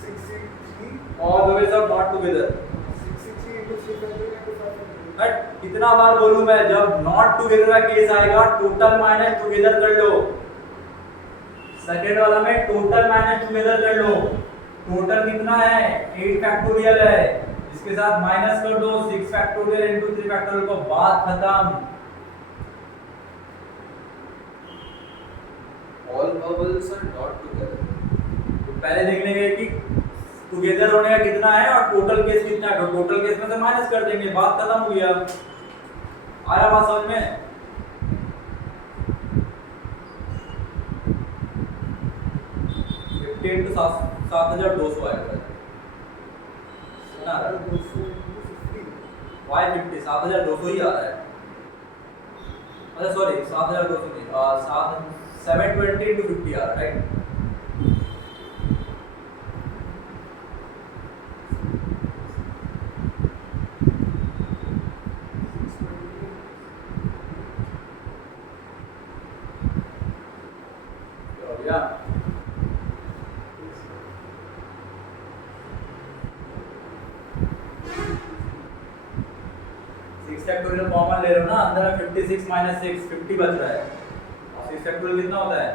63 all the ways are not together. 63 into 3 factorial into 5 factorial. But कितना बार बोलूं मैं, जब नॉट टुगेदर का केस आएगा टोटल माइनस टुगेदर कर लो, सेकंड वाला में टोटल माइनस टुगेदर कर लो। टोटल कितना है 8 फैक्टोरियल है, इसके साथ माइनस कर दो 6 फैक्टोरियल into 3 फैक्टोरियल को, बात खत्म। All vowels are not together. तो पहले देख लेंगे कि टुगेदर होने का कितना है और टोटल केस कितना है, तो टोटल केस में से माइनस कर देंगे, बात खत्म हो गया। आया बात समझ में, 50 into 7200 आएगा ना, 550 7200 ही आ रहा है। अच्छा सॉरी 7200 नहीं, 720 into 50 आ रहा है, राइट। 6 फैक्टोरियल कॉमन ले लो ना, अंदर में 56 माइनस 6 50 बच रहा है, और 6 फैक्टोरियल कितना होता है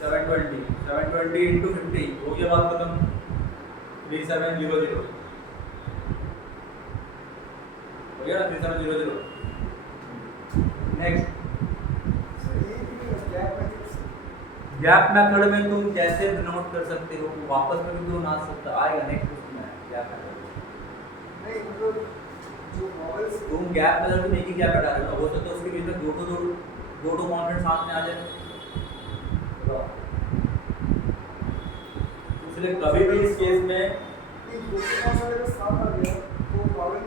720 720 into 50 हो गया बात खत्म 3700 हो गया ना 3700। नेक्स्ट सर ये भी गैप मैट्रिक्स गैप मेथड में तुम कैसे डिनोट कर सकते हो, वापस में भी तो ना सकता आएगा नेक्स्ट क्वेश्चन में गैप मेथड। नहीं मतलब जो वॉवल्स तुम गैप मेथड में एक ही गैप हटा रहे हो, हो सकता है उसके बीच में दो कॉन्स्टेंट साथ में आ जाए, इसलिए कभी भी इस केस में ये दूसरे कॉन्स्टेंट के साथ आ गया तो वॉवल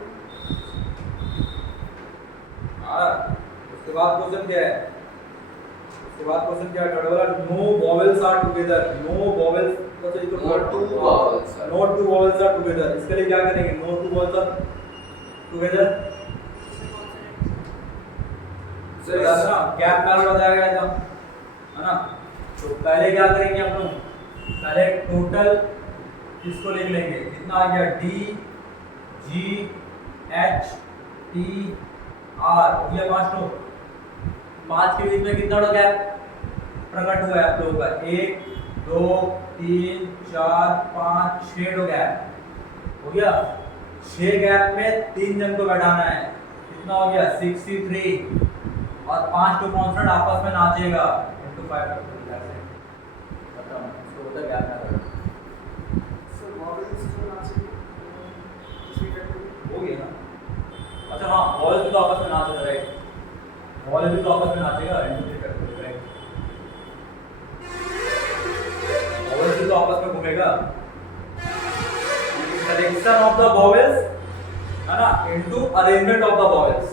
उसके बाद क्वेश्चन क्या है, उसके बाद क्वेश्चन क्या है बोला no vowels are together, no vowels मतलब इसको Not two vowels are- not two vowels are together, इसके लिए क्या करेंगे no two vowels are together sir ना गैप मेथड बताया गया था है ना। तो पहले क्या करेंगे हम लोग, पहले टोटल इसको लिख लेंगे कितना आ गया D G H T R हो गया 5 टो, 5 के बीच में कितना टो गैप प्रकट हुआ है आप लोगों का 1 2 3 4 5 6 टो गैप हो गया। 6 गैप में 3 जन को बैठाना है, कितना हो गया 63 और 5 टो कांस्टेंट आपस में नाचेगा इनटू 5 खत्म, इसको होता है गैप मेथड। सर वॉवल्स जो नाचे दूसरी कैटेगरी हो गया ना। अच्छा हाँ वॉवल्स भी तो आपस में नाच रहे हैं, वॉवल्स भी तो आपस में नाचेगा इनटू 3 फैक्टोरियल राइट, वॉवल्स भी तो आपस में घूमेगा, सिलेक्शन ऑफ द वॉवल्स है ना into arrangement of the vowels.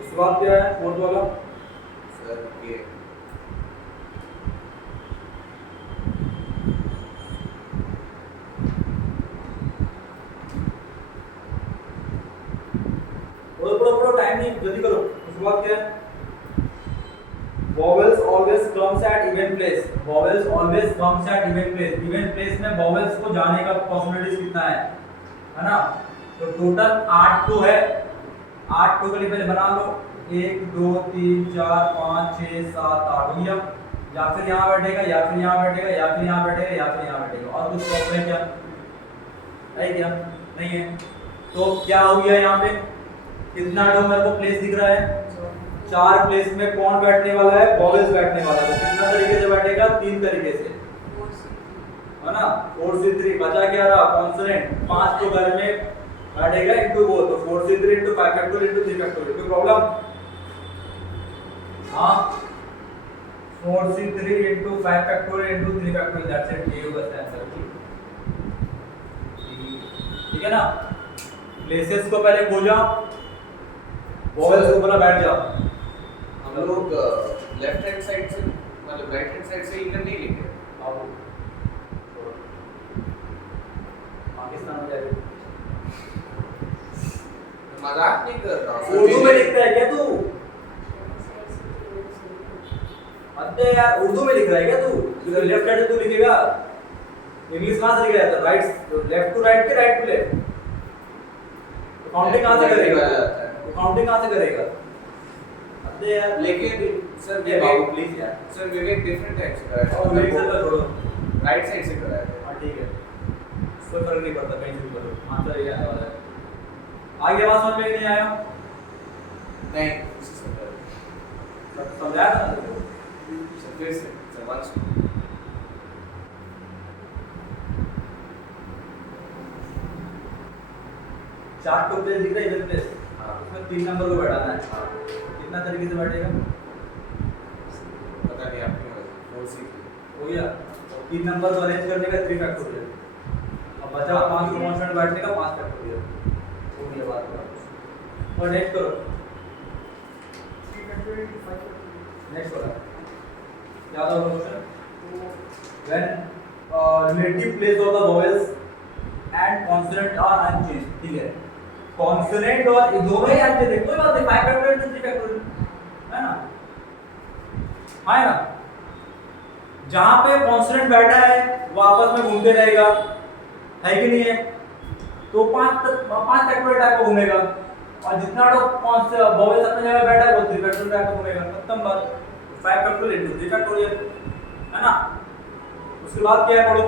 उसके बाद क्या है फोर्थ वाला सर ये पढ़ो टाइम नहीं जल्दी करो। उसके बाद क्या है vowels always comes at even place, vowels always comes at even place, even place में vowels को जाने का पॉसिबिलिटीज कितना है ना। तो टोटल 8 तो है, 8 टो के लिए पहले बना लो 1 2 3 4 5 6 7 8 हो गया, या फिर यहाँ बैठेगा या फिर यहाँ बैठेगा या फिर यहाँ बैठेगा या फिर यहाँ बैठेगा, और कुछ प्रॉब्लम है क्या, है क्या नहीं है। तो क्या हो गया यहाँ पे कितना टो मेरे को प्लेस दिख रहा है 4 प्लेस में कौन बैठने वाला है वॉवेल्स बैठने वाला है, तो कितना तरीके से बैठेगा 3 तरीके से है ना 4 से 3 बचा क्या रहा कॉन्सोनेंट 5 तो घर में बैठेगा इनटू वो, तो 4 से 3 इनटू 5 फैक्टोरियल इनटू 3 फैक्टोरियल, कोई प्रॉब्लम हां 4 से 3 into 5 factorial into 3 factorial that's it, ये होगा इसका आंसर। ठीक है ना, प्लेसेस को पहले खोजा वॉवेल्स के ऊपर बैठ जाओ। हम लोग लेफ्ट हैंड साइड से मतलब राइट हैंड साइड से इधर नहीं लिखे, आओ पाकिस्तान में जाके मजाक नहीं कर रहा हूँ उर्दू में लिखता है क्या तू, अरे यार उर्दू में लिख रहा है क्या तू, लेफ्ट हैंड से तू लिखेगा इंग्लिश कहां से लिखा जाता है राइट लेफ्ट टू राइट के राइट टू लेफ्ट, तो काउंटिंग कहां से करेगा, तो काउंटिंग कहां से करेगा। अरे यार लेकिन सर ये बाबू विवेक प्लीज यार सर विवेक डिफरेंट टाइप से कराया और मेरी सर का छोड़ो, राइट साइड से कराया था। हां ठीक है कोई फर्क नहीं पड़ता कहीं से भी करो, आंसर ये आने वाला है। आगे बात समझ में नहीं आया, नहीं इसी से कराया। समझाया था ना तेरे को? सर फिर से सर वंस चार टू प्लेस दिख रहा है इधर प्लेस, हाँ उसमें 3 नंबर को बैठाना है, हाँ कितना तरीके से बैठेगा पता नहीं आपकी मर्जी 4 सी हो गया, और 3 नंबर को अरेंज करने का 3 फैक्टोरियल, अब बचा 5 को कांस्टेंट बैठने का 5 फैक्टोरियल हो गया बात खत्म। और नेक्स्ट करो, 3 फैक्टोरियल 5 फैक्टोरियल नेक्स्ट वाला क्या था question, when relative place of the vowels and consonant are unchanged, ठीक है कॉन्सोनेंट और दोनों ही अनचेंज है, कोई बात नहीं 5 फैक्टोरियल 3 फैक्टोरियल है ना। हाँ है ना, जहां पे कॉन्स्टेंट बैठा है वो आपस में घूमते रहेगा, है कि नहीं है? तो पांच फैक्टोरियल टाइप का घूमेगा, और जितना तो बॉयज अपनी जगह बैठा है वो 3 फैक्टोरियल टाइप का घूमेगा, खत्म बात। 5 फैक्टोरियल इनटू 3 फैक्टोरियल, है ना? उसके बाद क्या है पढ़ो?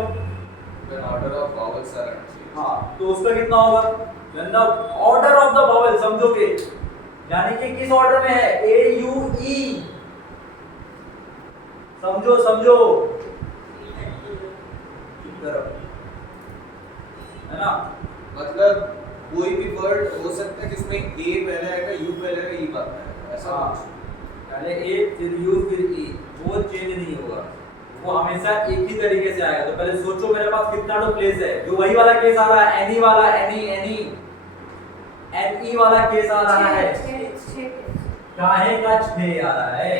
When order of vowels are unchanged. हाँ, तो उसका कितना होगा? when the order of the vowel, समझोगे, यानी कि किस ऑर्डर में है? A U E, समझो समझो, है ना? मतलब कोई भी वर्ड हो सकता है जिसमें ए पहले आएगा, यू पहले आएगा, ई बाद में आएगा, ऐसा हाँ, कुछ। पहले ए फिर यू फिर ई, वो चेंज नहीं होगा, वो हमेशा एक ही तरीके से आएगा। तो पहले सोचो मेरे पास कितना तो प्लेस है, जो वही वाला केस आ रहा है, एनी वाला, एनी एनी वाला केस आ रहा है, काहे का 6 आ रहा है?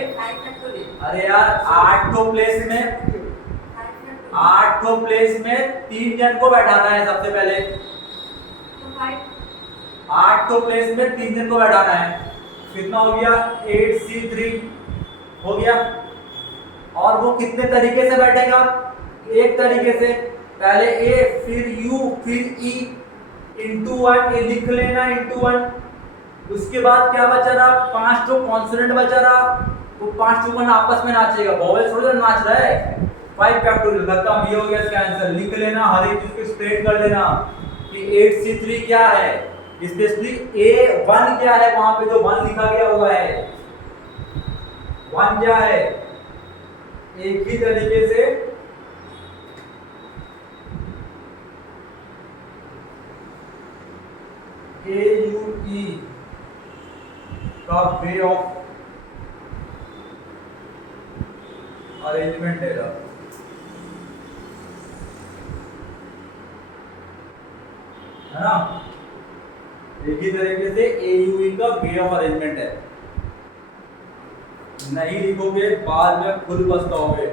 अरे यार 8 तो प्लेस में 3 जन को बैठाना है सबसे पहले, 8 तो प्लेस में 3 जन को बैठाना है, कितना हो गया? 8C3 हो गया। और वो कितने तरीके से बैठेगा? एक तरीके से, पहले ए फिर यू फिर ई इंटू 1, ये लिख लेना इंटू 1। उसके बाद क्या बचा रहा? 5 तो कॉन्सोनेंट बचा रहा, तो 5 तो कौन आपस में नाचेगा, वॉवेल थोड़ा नाच रहा है। 5 फैक्टोरियल खत्म, ये हो गया इसका आंसर। लिख लेना, हर एक चीज को एक्सप्लेन कर लेना कि 8C3 क्या है, स्पेशली A1 क्या है, वहां पे जो 1 लिखा गया हुआ है, 1 क्या है? एक ही तरीके से AUE का वे ऑफ अरेंजमेंट है, ना? एक ही तरीके से AUE का वे ऑफ अरेंजमेंट है। नहीं लिखोगे बाद में खुद पछताओगे।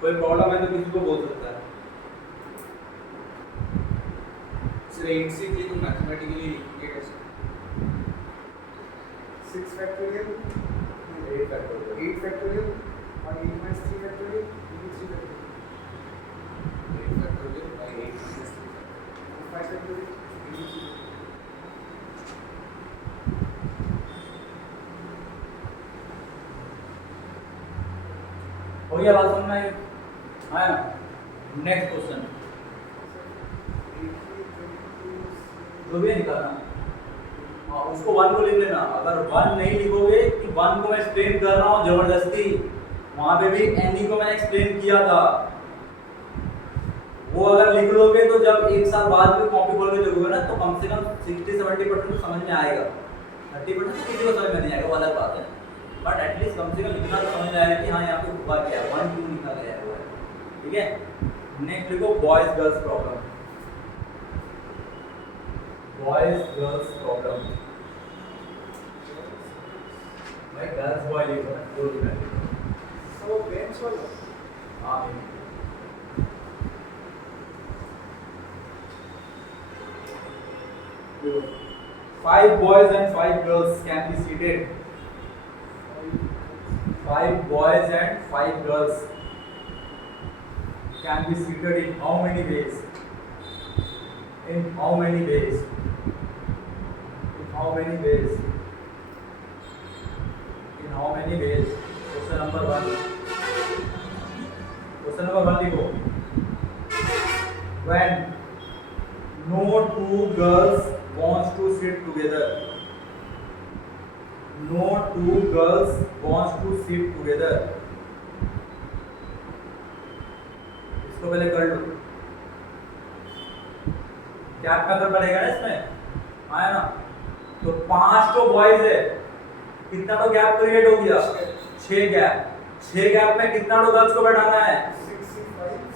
कोई प्रॉब्लम है तो किसी को बोल सकता है। सर 8C3 को मैथमेटिकली लिखेंगे कैसे? 6 factorial, 8 फैक्टोरियल 8 factorial, और 8 minus 3 factorial, 3 factorial, 8 factorial by 8 minus 3 factorial. 5 factorial, 3 हो गया, बात समझ में आई? हाँ ना? नेक्स्ट क्वेश्चन जो भी है निकालना, हाँ उसको 1 को लिख लेना। अगर 1 नहीं लिखोगे कि 1 को मैं एक्सप्लेन कर रहा हूँ जबरदस्ती, वहां पे भी एनी को मैंने एक्सप्लेन किया था, वो अगर लिख लोगे तो जब एक साल बाद भी कॉपी खोल के देखोगे ना, तो कम से कम 60-70% तो समझ में आएगा। 30% किसी को समझ में नहीं आएगा, वो अलग बात है, बट एटलीस्ट कम से कम इतना तो समझ में आएगा कि हाँ यहाँ पे हुआ क्या है, 1 क्यों लिखा गया है, ठीक है? नेक्स्ट लिखो boys girls problem. Boys girls problem, भाई गर्ल्स बॉय लिखो ना, जो लिखना है लिखो। So bench वाला, हाँ 5 boys and 5 girls can be seated. 5 boys and 5 girls can be seated in how many ways? In how many ways? In how many ways? In how many ways? Question number 1. Question number 1 लिखो. When no two girls wants to sit together. No two girls wants to sit together. इसको पहले कर लो, gap method पड़ेगा ना इसमें, आया ना? तो 5 तो बॉयज है, कितना तो गैप क्रिएट हो गया? 6 गैप। 6 गैप में कितना तो गर्ल्स को बैठाना है?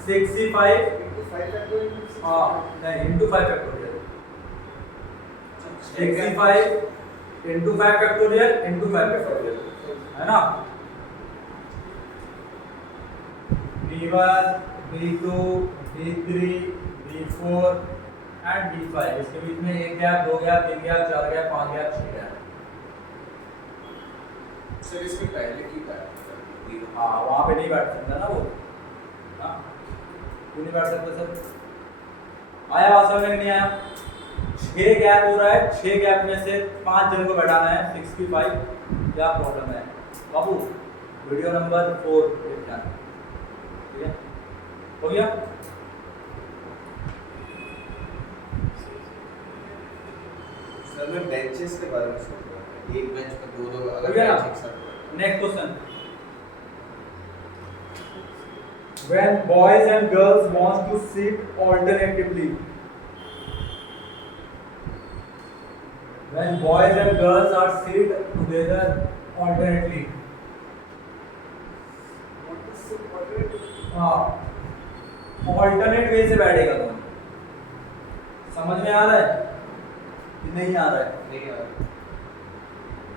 65 into 5 factorial, हाँ नहीं into 5 factorial, 65 into 5 factorial into 5 factorial, है ना? B1 D2, D3, D4 and D5। इसके बीच में एक गैप, दो गैप, तीन गैप, चार गैप, पांच गैप, छह गैप। सर इसके पहले की बात हाँ वहाँ पे नहीं बैठ सकता ना वो। हाँ क्यों नहीं बैठ सकता सर? आया बात समझ में नहीं आया? 6 गैप हो रहा है, 6 गैप में से 5 जन को बैठाना है 65। क्या प्रॉब्लम है बाबू? वीडियो नंबर 4 देखना है, ठीक है? हो गया? सर मैं बेंचेस के बारे में सोच रहा था, एक बेंच पर दो हो अलग गया? बेंच एक साथ। Next question. When boys and girls want to sit alternatively, when boys and girls are sit together alternately, What is the moderate? हाँ ऑल्टरनेट वे से बैठेगा तुम। समझ में आ रहा है कि नहीं आ रहा है? नहीं यार,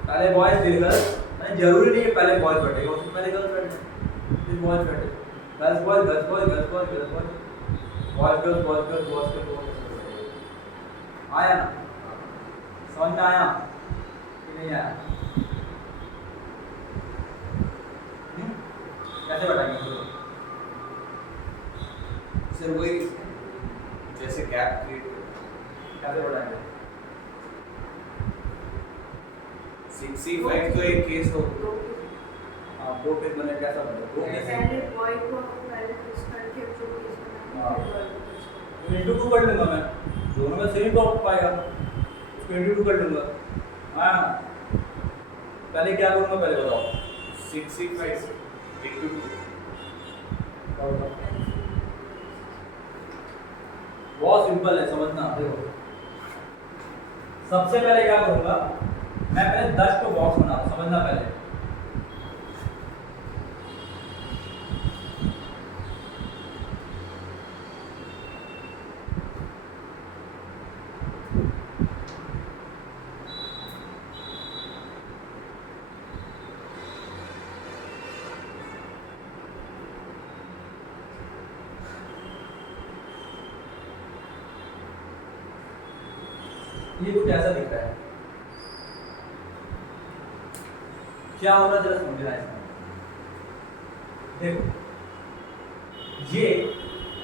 पहले बॉयज फिर गर्ल्स, नहीं जरूरी नहीं है पहले बॉयज बैठेगा, उससे पहले गर्ल्स बैठे फिर बॉयज बैठे। Girls boys, girls boys, girls boys, girls boys, boys girls, boys girls, boys girls. आया ना? समझ में आया कि नहीं आया? कैसे बैठाएंगे इसको? सर वही जैसे गैप क्रिएट कैसे बैठाएंगे? 65 तो एक केस हो। हाँ दो केस बने, कैसा बने? दो केस पहले बॉय को पहले पुश करके जो केस बनाना है फिर गर्ल को push करना इंटू 2 कर लूंगा मैं, दोनों में सेम टॉप पाएगा, उसको इंटू 2 कर लूंगा। हाँ पहले क्या करूंगा पहले बताओ? 65 into 2। बहुत सिंपल है, समझना। देखो सबसे पहले क्या करूंगा मैं, पहले 10 को बॉक्स बना रहा हूं, समझना पहले। ये कुछ ऐसा दिख रहा है, क्या हो रहा है जरा समझना है इसमें। देखो ये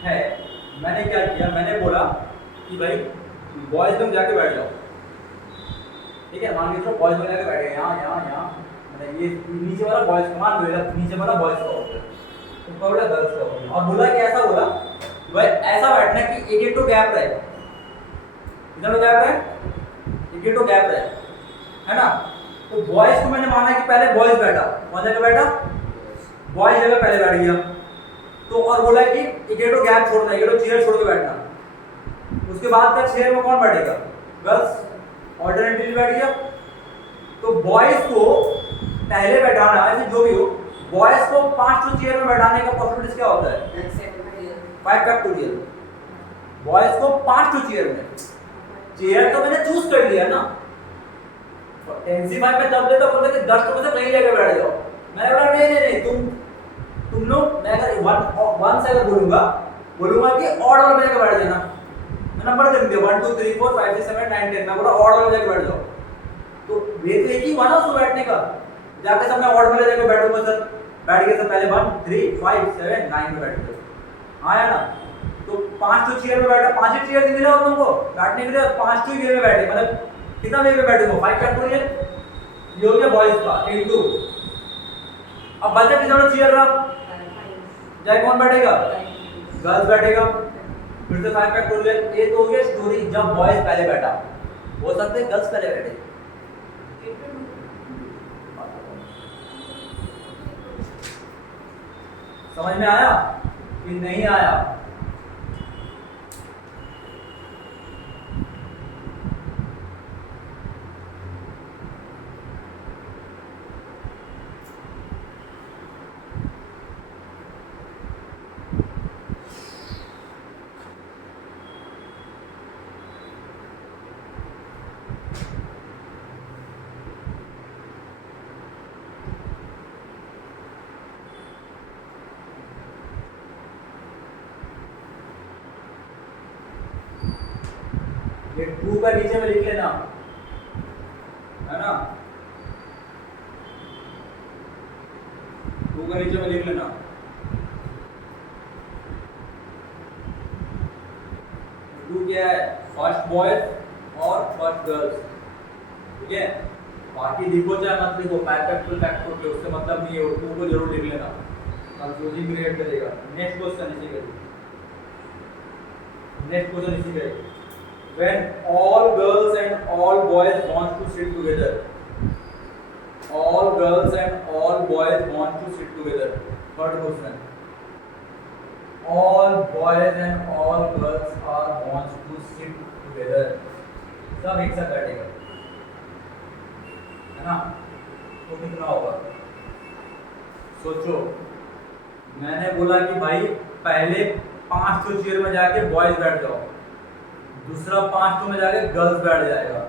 है, मैंने क्या किया, मैंने बोला कि भाई बॉयज तुम जाके बैठ जाओ, ठीक है? मान के चलो बॉयज में जाके बैठ गए यहाँ यहाँ यहाँ, मतलब ये नीचे वाला बॉयज का मान लो, नीचे वाला बॉयज का हो गया, ऊपर वाला गर्ल्स का हो गया। और बोला कि ऐसा बोला कि भाई ऐसा बैठना कि एक एक तो गैप रहे, कितना तो गैप रहे, एक एक तो गैप रहे, है ना? तो बॉयज को मैंने माना कि पहले बॉयज बैठा, कौन जगह बैठा? बॉयज जगह पहले बैठ गया। तो और बोला कि एक तो गैप छोड़ना, ये तो चेयर छोड़ के बैठना। उसके बाद का चेयर में कौन बैठेगा? गर्ल्स ऑल्टरनेटिवली बैठ गया। तो बॉयज को पहले बैठाना है, जो भी हो, बॉयज को 5 तो चेयर में बैठाने का पॉसिबिलिटी क्या होता है? 5 फैक्टोरियल। बॉयज को 5 तो चेयर में, चेयर तो मैंने चूज कर लिया ना। NC5 में तब लेता बोलते कि 10 तो में से कहीं जगह बैठ जाओ। मैंने बोला नहीं नहीं नहीं, तुम लोग, मैं अगर 1 से अगर बोलूंगा कि ऑड वाले में जाकर बैठ जाना। मैं नंबर दे दिया 1 2 3 4 5 6 7 8 9 10, मैं बोला ऑड वाले में जाकर बैठ जाओ। तो वे तो एक ही हुआ ना उसको बैठने का, जाके सब मैं ऑड वाले जगह बैठूंगा सर, बैठ गए सब पहले 1 3 5 7 9 में बैठ गए, आया ना? तो 5 तो चेयर में बैठा, 5 ही चेयर मिला उन लोगों को बैठने के लिए, 5 तो वे में बैठे, मतलब कितना वे में बैठेंगे? 5 फैक्टोरियल। ये हो गया बॉयज का इनटू। अब बचा कितना चेयर रहा, जाए कौन बैठेगा? गर्ल्स बैठेगा, फिर से 5 फैक्टोरियल। ये तो हो गया स्टोरी जब बॉयज पहले बैठा, हो सकते हैं गर्ल्स पहले बैठे। समझ में आया कि नहीं आया? ये 2 का नीचे में लिख लेना, है ना, 2 का नीचे में लिख लेना। टू क्या है, फर्स्ट बॉयज और फर्स्ट गर्ल्स, ठीक है। बाकी लिखो चाहे मत लिखो, फैक्टर उससे मतलब नहीं है, 2 को जरूर लिख लेना, कंफ्यूजिंग क्रिएट करेगा। नेक्स्ट क्वेश्चन इसी का, नेक्स्ट क्वेश्चन इसी का, when all girls and all boys want to sit together, all girls and all boys want to sit together, third question, all boys and all girls are wants to sit together, सब एक साथ बैठेगा, है ना, तो कितना होगा सोचो। मैंने बोला कि भाई पहले 5 चेयर में जाके बॉयज बैठ जाओ, दूसरा 5 में जाके गर्ल्स बैठ जाएगा,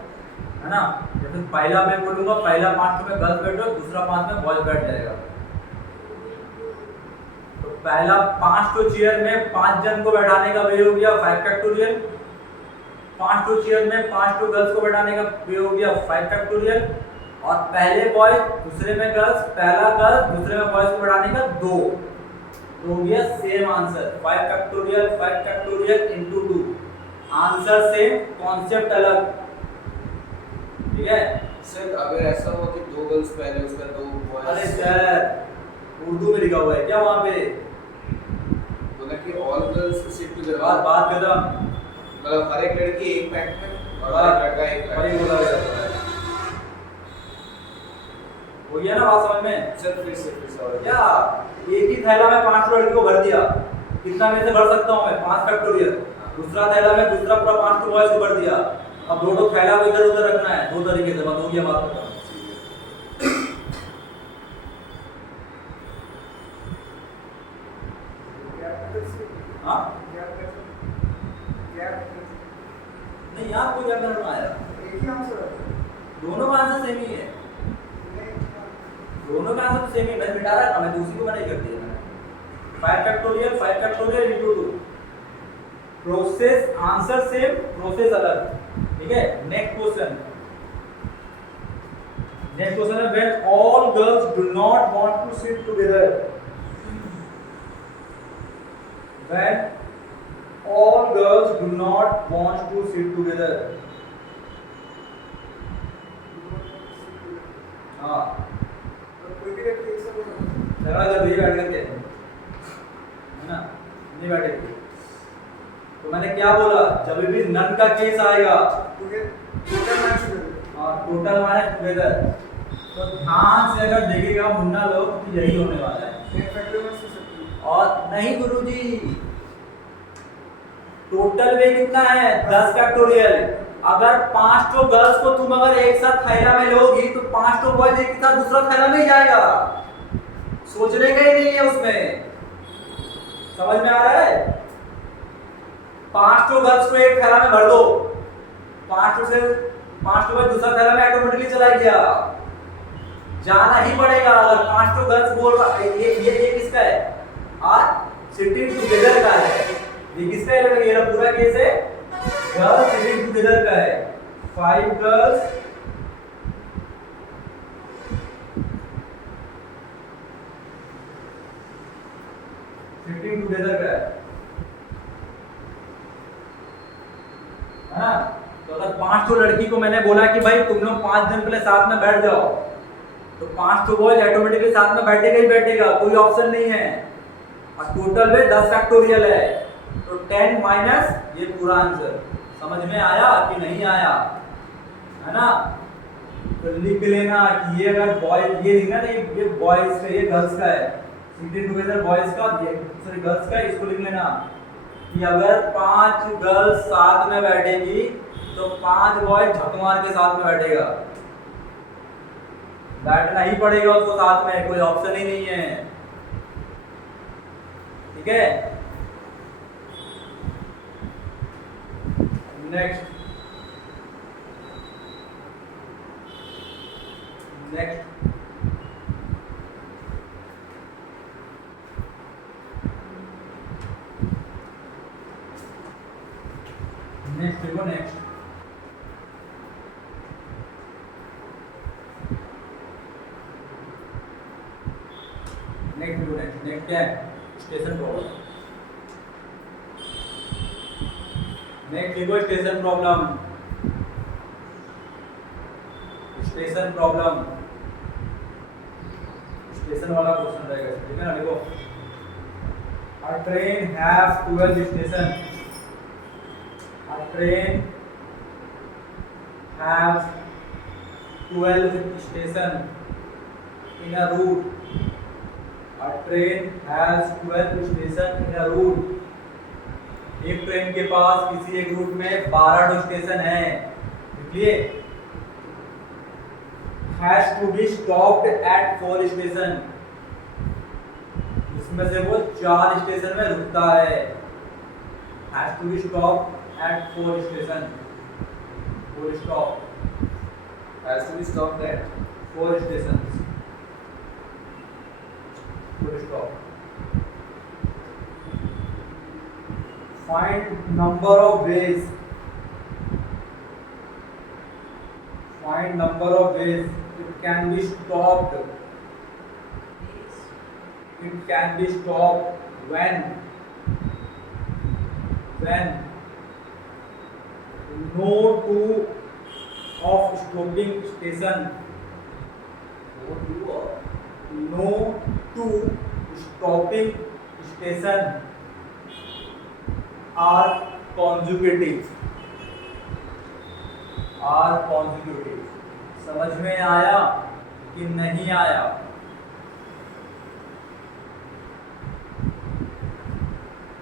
है ना। जैसे पहला मैं बोलूंगा पहला 5 में गर्ल्स बैठ जाओ, दूसरा 5 में बॉयज बैठ जाएगा। तो पहला 5 चेयर में 5 जन को बैठाने का वे हो गया 5 फैक्टोरियल, 5 चेयर में 5 गर्ल्स को बैठाने का वे हो गया 5 फैक्टोरियल, और पहले बॉयज दूसरे में गर्ल्स, पहला गर्ल्स दूसरे में बॉयज को बैठाने का 2, तो हो गया same answer 5 factorial into 2, answer same, concept अलग, ठीक है। सर अगर ऐसा हो कि 2 गर्ल्स पहले उसका 2 बॉयज, अरे सर उर्दू में लिखा हुआ है क्या वहाँ पे, बोला कि ऑल गर्ल्स सिट टुगेदर, बात खत्म, मतलब हर एक लड़की एक पैक्ट में और हर एक लड़का एक पैक्ट वही बोला गया, हो गया ना बात समझ में। सर फिर से और क्या एक ही थैला में 5 लड़की को भर दिया, कितना में से भर सकता हूँ मैं 5 फैक्टोरियल, दूसरा थैला में दूसरा पूरा 5 बॉयज को भर दिया, अब 2 थैला को इधर उधर रखना है 2 तरीके से, बस हो गया बात खत्म। हाँ नहीं यार कोई क्या करना आया, एक ही आंसर है, दोनों का आंसर सेम ही है, दोनों का आंसर सेम ही, मैं मिटा रहा था, मैं दूसरी को नहीं कर दिया मैंने 5 factorial into 2, process answer same, process अलग, ठीक है। नेक्स्ट क्वेश्चन है when all girls do not want to sit together, when all girls do not want to sit together, हाँ कोई भी लड़की एक साथ हो झगड़ा कर रही है बैठ करके, है ना, नहीं बैठेगी। तो मैंने क्या बोला, जब भी नन का केस आएगा, टोटल माने टुगेदर, तो ध्यान से अगर देखेगा मुन्ना लोग तो यही होने वाला है। और नहीं गुरुजी, टोटल वे कितना है 10 फैक्टोरियल, अगर 5 गर्ल्स को तुम अगर एक साथ थैला में लोगी तो 5 बॉयज एक साथ दूसरा थैला में ही जाएगा, सोचने का ही नहीं है उसमें, समझ में आ रहा है। 5 गर्ल्स को एक थैला में भर दो, 5 बॉयज दूसरा थैला में ऑटोमेटिकली चला गया, जाना ही पड़ेगा। अगर 5 गर्ल्स बोल रहा ये किसका है, और सिटिंग टुगेदर का है, ये किसका है, ये पूरा केस है गर्ल्स सिटिंग टुगेदर का है, 5 गर्ल्स सिटिंग टुगेदर का है ना। तो अगर 5 लड़की को मैंने बोला कि भाई तुम लोग 5 जन पहले साथ में बैठ जाओ, तो 5 बॉयज ऑटोमेटिकली साथ में बैठेगा ही बैठेगा, कोई ऑप्शन नहीं है, और टोटल में 10 फैक्टोरियल है, तो 10 माइनस ये पूरा आंसर। समझ में आया कि नहीं आया, है ना। तो लिख लेना कि ये अगर बॉयज, ये लिखना ना, ये बॉयज का, ये गर्ल्स का है, सिटिंग टुगेदर बॉयज का, सॉरी गर्ल्स का, इसको लिख लेना कि अगर 5 गर्ल्स साथ में बैठेगी तो 5 बॉयज झक मार के साथ में बैठेगा, बैठना ही पड़ेगा उसको साथ में, कोई ऑप्शन ही नहीं है, ठीक है। नेक्स्ट देखो नेक्स्ट नेक्स्ट क्या है? Station problem. नेक्स्ट लिखो station problem. Station problem, station वाला क्वेश्चन रहेगा, ठीक है ना? देखो, a train has 12 station. A train has 12 station in a route. A train has 12 station in a route. एक ट्रेन के पास किसी एक रूट में 12 स्टेशन है, इसलिए has to be stopped at 4 station. इसमें से वो 4 स्टेशन में रुकता है। has to be stopped at 4 station. 4 stop Has to be stopped at 4 stations। 4 stop। Find number of ways। Find number of ways it can be stopped। It can be stopped when no two of stopping station, no two stopping station are consecutive। समझ में आया कि नहीं आया?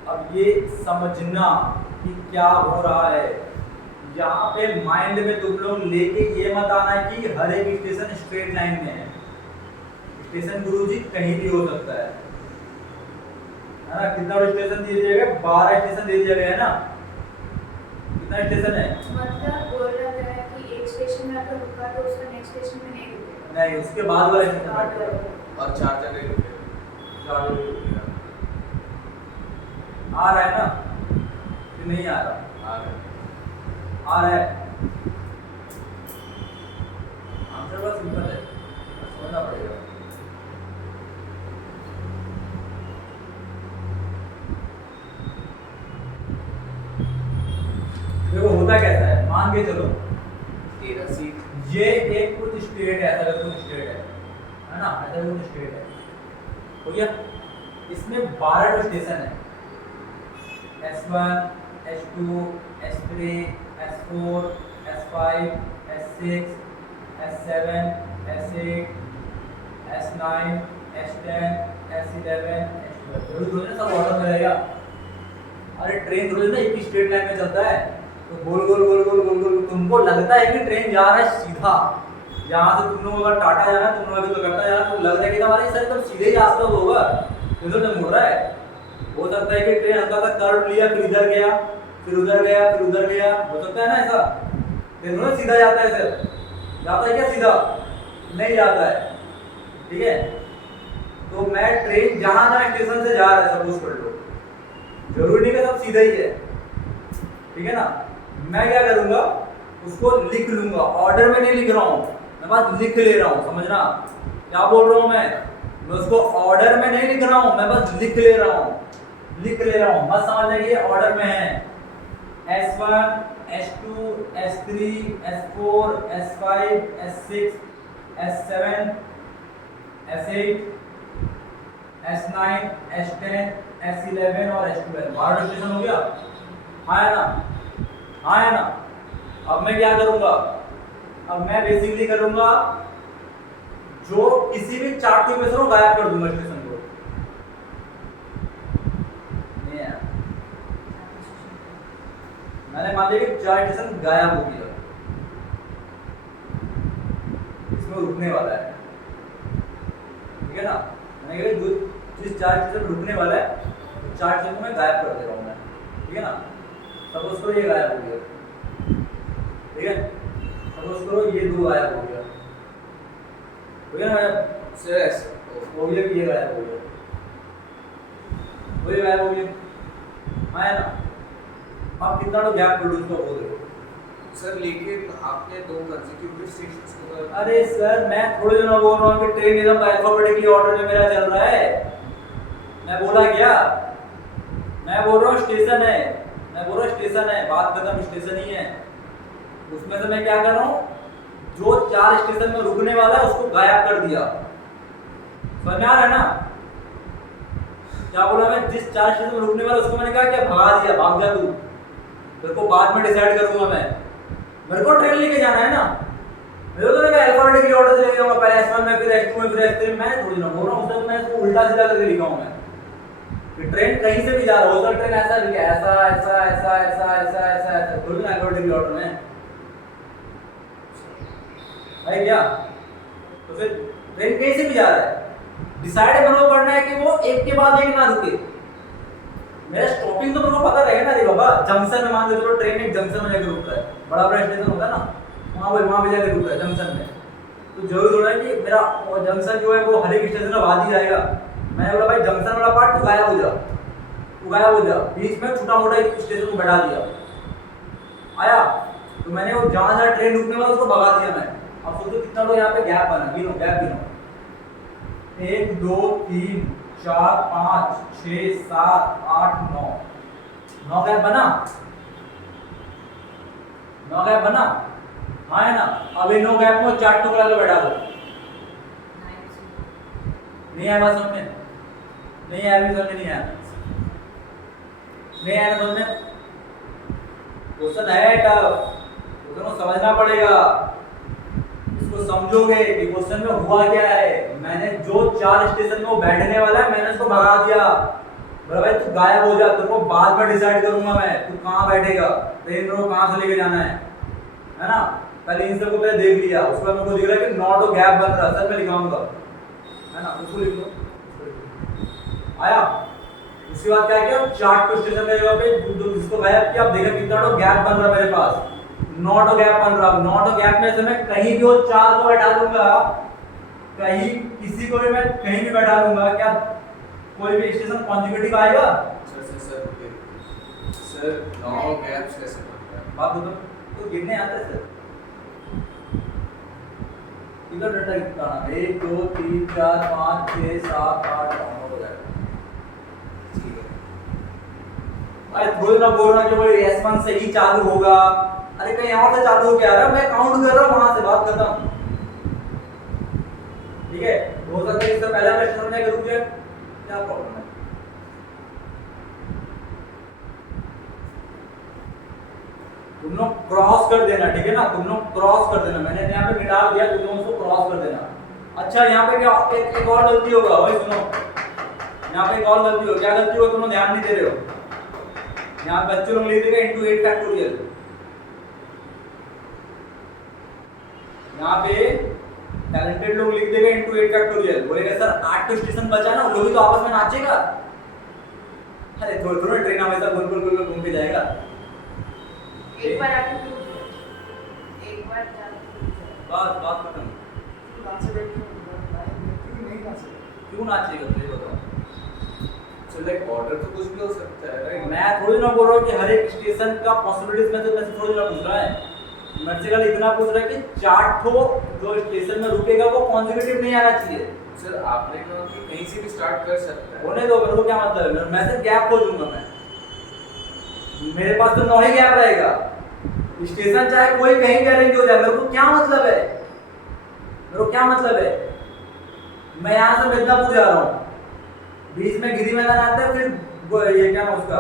अब ये समझना कि क्या हो रहा है, यहाँ पे माइंड में तुम लोग लेके ये मत आना है कि हर एक स्टेशन स्ट्रेट लाइन में है। स्टेशन गुरुजी कहीं भी हो सकता है ना? कितना स्टेशन दिए दिए गए? 12 स्टेशन दे दिया गया है ना? कितना स्टेशन है? मतलब बोल रहा है कि एक स्टेशन में अगर रुका तो उसका नेक्स्ट स्टेशन में नहीं रुकेगा। नहीं, उसके बाद वाला स्टेशन बाद बैठेगा। वाला। और 4 जगह रुके। 4 जगह रुकेगा। आ रहा है ना कि नहीं आ रहा? आ रहा है। आंसर बस सिंपल है, समझना पड़ेगा। देखो होता कैसा है, मान के चलो 13 सीट। ये एक कुछ स्टेट है, ऐसा कुछ स्टेट है ना? ऐसा कुछ स्टेट है, हो गया? इसमें 12 स्टेशन है। S1, S2, S3, S4, S5, S6, S7, S8, S9, S10, S11, S12। जरूर थोड़ी ना सब ऑर्डर में रहेगा। अरे ट्रेन थोड़ी ना एक ही स्ट्रेट लाइन में चलता है, तो गोल गोल गोल गोल गोल गोल तुमको लगता है कि ट्रेन जा रहा है सीधा। यहाँ से तुम लोग अगर टाटा जाना है, तुम लोग अभी तो करता जाना, तो लग रहा है कि हमारे सर एकदम सीधे ही रास्ता होगा, इधर से मुड़ रहा है। हो सकता है कि ट्रेन हल्का सा कर्व लिया, फिर इधर गया, फिर उधर गया, फिर उधर गया, हो सकता है ना ऐसा? ट्रेन थोड़ा सीधा जाता है सर, जाता है क्या सीधा? नहीं जाता है, ठीक है? तो मैं ट्रेन जहाँ जहाँ स्टेशन से जा रहा है सपोज कर लो, जरूरी नहीं कि सब सीधा ही है, ठीक है ना? मैं क्या करूंगा, उसको लिख लूंगा। ऑर्डर में नहीं लिख रहा हूँ मैं, बस लिख ले रहा हूँ। समझना क्या बोल रहा हूँ मैं उसको ऑर्डर में नहीं लिख रहा हूँ, मैं बस लिख ले रहा हूँ, लिख ले रहा हूँ। बस समझ लेंगे ऑर्डर में है S1, S2, S3, S4, S5, S6, S7, S8, S9, S10, S11 और S12। 12 स्टेशन हो गया, हाँ है ना? हाँ है ना? अब मैं क्या करूंगा, अब मैं बेसिकली करूंगा जो किसी भी चार्ट में से गायब कर दूंगा स्टेशन को। मैंने मान लिया कि 4 स्टेशन गायब हो गया, इसमें रुकने वाला है, ठीक है ना? मैंने कहा जो जिस 4 स्टेशन रुकने वाला है, तो 4 स्टेशन को मैं गायब कर दे रहा हूँ मैं, ठीक है ना? सपोज करो ये गायब हो गया, ठीक है? सपोज करो ये 2 गायब हो गया, हो गया ना? सर हो गया कि ये गायब हो गया, वो ये गायब हो गया, हाँ है ना? आप कितना तो गैप प्रोड्यूस कर बोल रहे हो सर, लेकिन आपने 2 कंसेक्यूटिव स्टेशंस को। अरे सर मैं थोड़ी देर में बोल रहा हूँ कि ट्रेन एकदम अल्फाबेटिकली ऑर्डर में मेरा चल रहा है, मैं बोला क्या? मैं बोल रहा हूँ स्टेशन है, मैं बोल रहा हूँ स्टेशन है, बात खत्म, स्टेशन ही है। उसमें से मैं क्या कर रहा हूँ, जो 4 स्टेशन में रुकने वाला है उसको गायब कर दिया। समझ में आ रहा है ना? क्या बोला मैं? जिस 4 स्टेशन में रुकने वाला उसको मैंने कहा क्या, भगा दिया, भाग जा तू, तेरे को बाद में डिसाइड करूंगा मैं। मेरे को ट्रेन लेके जाना है ना, मेरे को तो अल्फाबेटिकली ऑर्डर से लेके जाऊंगा, पहले S1 में, फिर S2 में, फिर S3 में। मैं थोड़ी ना बोल रहा हूँ उसको, मैं इसको उल्टा सीधा करके लिखा हूँ मैं कि ट्रेन कहीं से भी जा रहा हो, तो ट्रेन ऐसा लिखा है, ऐसा ऐसा ऐसा ऐसा ऐसा ऐसा ऐसा, थोड़ी ना अल्फाबेटिकली ऑर्डर में है क्या? तो फिर ट्रेन कहीं से भी जा रहा है, डिसाइड मेरे को करना है कि वो एक के बाद एक ना रुके। मेरा स्टॉपिंग तो मेरे को पता रहेगा ना। देखो बाबा, जंक्शन में मान लो चलो ट्रेन एक जंक्शन में जाकर रुकता है, बड़ा बड़ा स्टेशन होता है ना, वहाँ पे जाकर रुकता है जंक्शन में। तो जरूर थोड़ा है कि मेरा जंक्शन जो है वो हर एक स्टेशन का बाद ही जाएगा। मैंने बोला भाई जंक्शन वाला पार्ट तू गायब हो जा, तू गायब हो जा। बीच में छोटा मोटा एक स्टेशन को बैठा दिया, आया तो मैंने वो जहाँ जहाँ ट्रेन रुकने वाला उसको भगा दिया मैं। अब सोचो कितना लोग यहाँ पे गैप बना, गिनो गैप गिनो, 1 2 3 4 5 6 7 8 9 गैप बना, 9 गैप बना, हाँ है ना? अब इन 9 गैप में 4 टुकड़ा के बैठा दो। नहीं आया बात समझ में? नहीं आया, भी समझ नहीं आया, नहीं आया समझ में? क्वेश्चन है टफ, क्वेश्चन को समझना पड़ेगा, इसको समझोगे कि क्वेश्चन में हुआ क्या है। मैंने जो 4 स्टेशन में वो बैठने वाला है मैंने उसको भगा दिया। बोला भाई तू गायब हो जा, तेरे को बाद में डिसाइड करूंगा मैं तू कहाँ बैठेगा, ट्रेन को कहाँ से लेके जाना है ना? पहले इन सबको पहले देख लिया, उसके बाद मेरे को दिख रहा है कि नॉट ओ गैप बन रहा, सर मैं लिखाऊंगा, है ना? उसको लिख लो, आया। उसके बाद क्या किया, 4 स्टेशन मेरे जगह पे जिसको गायब किया, आप देखा कितना तो गैप बन रहा मेरे पास, नॉट गैप बन रहा। नॉट गैप में से मैं कहीं भी वो 4 को बैठा दूंगा, कहीं किसी को भी मैं कहीं भी बैठा दूंगा, क्या कोई भी स्टेशन कॉन्जिक्यूटिव आएगा? सर 9 गैप्स कैसे बनता है? बात बताओ तो गिनने आता है सर, इधर डाटा कितना है, 1 2 3 4 5 6 7 8 9 हो जाएगा। ठीक है, अरे थोड़ी ना बोल रहा कि भाई S1 से ही चालू होगा, अरे कहीं और से चालू हो क्या रहा है, मैं काउंट कर रहा हूँ वहां से, बात खत्म। ठीक है, हो सकता है इससे पहले मैं स्टेशन में रुक जाए, क्या प्रॉब्लम है? तुम लोग क्रॉस कर देना, ठीक है ना? तुम लोग क्रॉस कर देना, मैंने यहाँ पे मिटा दिया, तुम लोग उसको क्रॉस कर देना। अच्छा यहाँ पे क्या एक और गलती होगा भाई, सुनो, यहाँ पे एक और गलती हो, क्या गलती होगा तुम लोग ध्यान नहीं दे रहे हो। यहाँ बच्चे लोग लिख देगा into 8 फैक्टोरियल, यहाँ पे टैलेंटेड लोग लिख देगा into 8 फैक्टोरियल, बोलेगा सर 8 तो स्टेशन बचा ना, वो भी तो आपस में नाचेगा। अरे थोड़ा थोड़ा ट्रेन हमेशा गोल गोल गोल घूम के जाएगा। एक बार आके एक बार बात खत्म। क्यों नाचेगा तो ये बताओ। सो लाइक ऑर्डर तो कुछ भी हो सकता है, राइट? मैं थोड़ी ना बोल रहा हूँ कि हर एक स्टेशन का पॉसिबिलिटीज में, तो मैं थोड़ी ना पूछ रहा है, मेरे से कल इतना पूछ रहा है कि 4 ठो जो स्टेशन में रुकेगा वो कॉन्जिक्यूटिव नहीं आना चाहिए। सर आपने कहा कि कहीं से भी स्टार्ट कर सकता है, होने दो, मेरे को क्या मतलब है, मैं सिर्फ गैप खोजूंगा मैं, मेरे पास तो 9 ही गैप रहेगा। स्टेशन चाहे कोई कहीं भी अरेंज हो जाए, मेरे को क्या मतलब है, मेरे को क्या मतलब है? मैं यहाँ से मिदनापुर जा रहा हूँ, बीच में गिरी मैदान आता है, फिर ये क्या नाम उसका,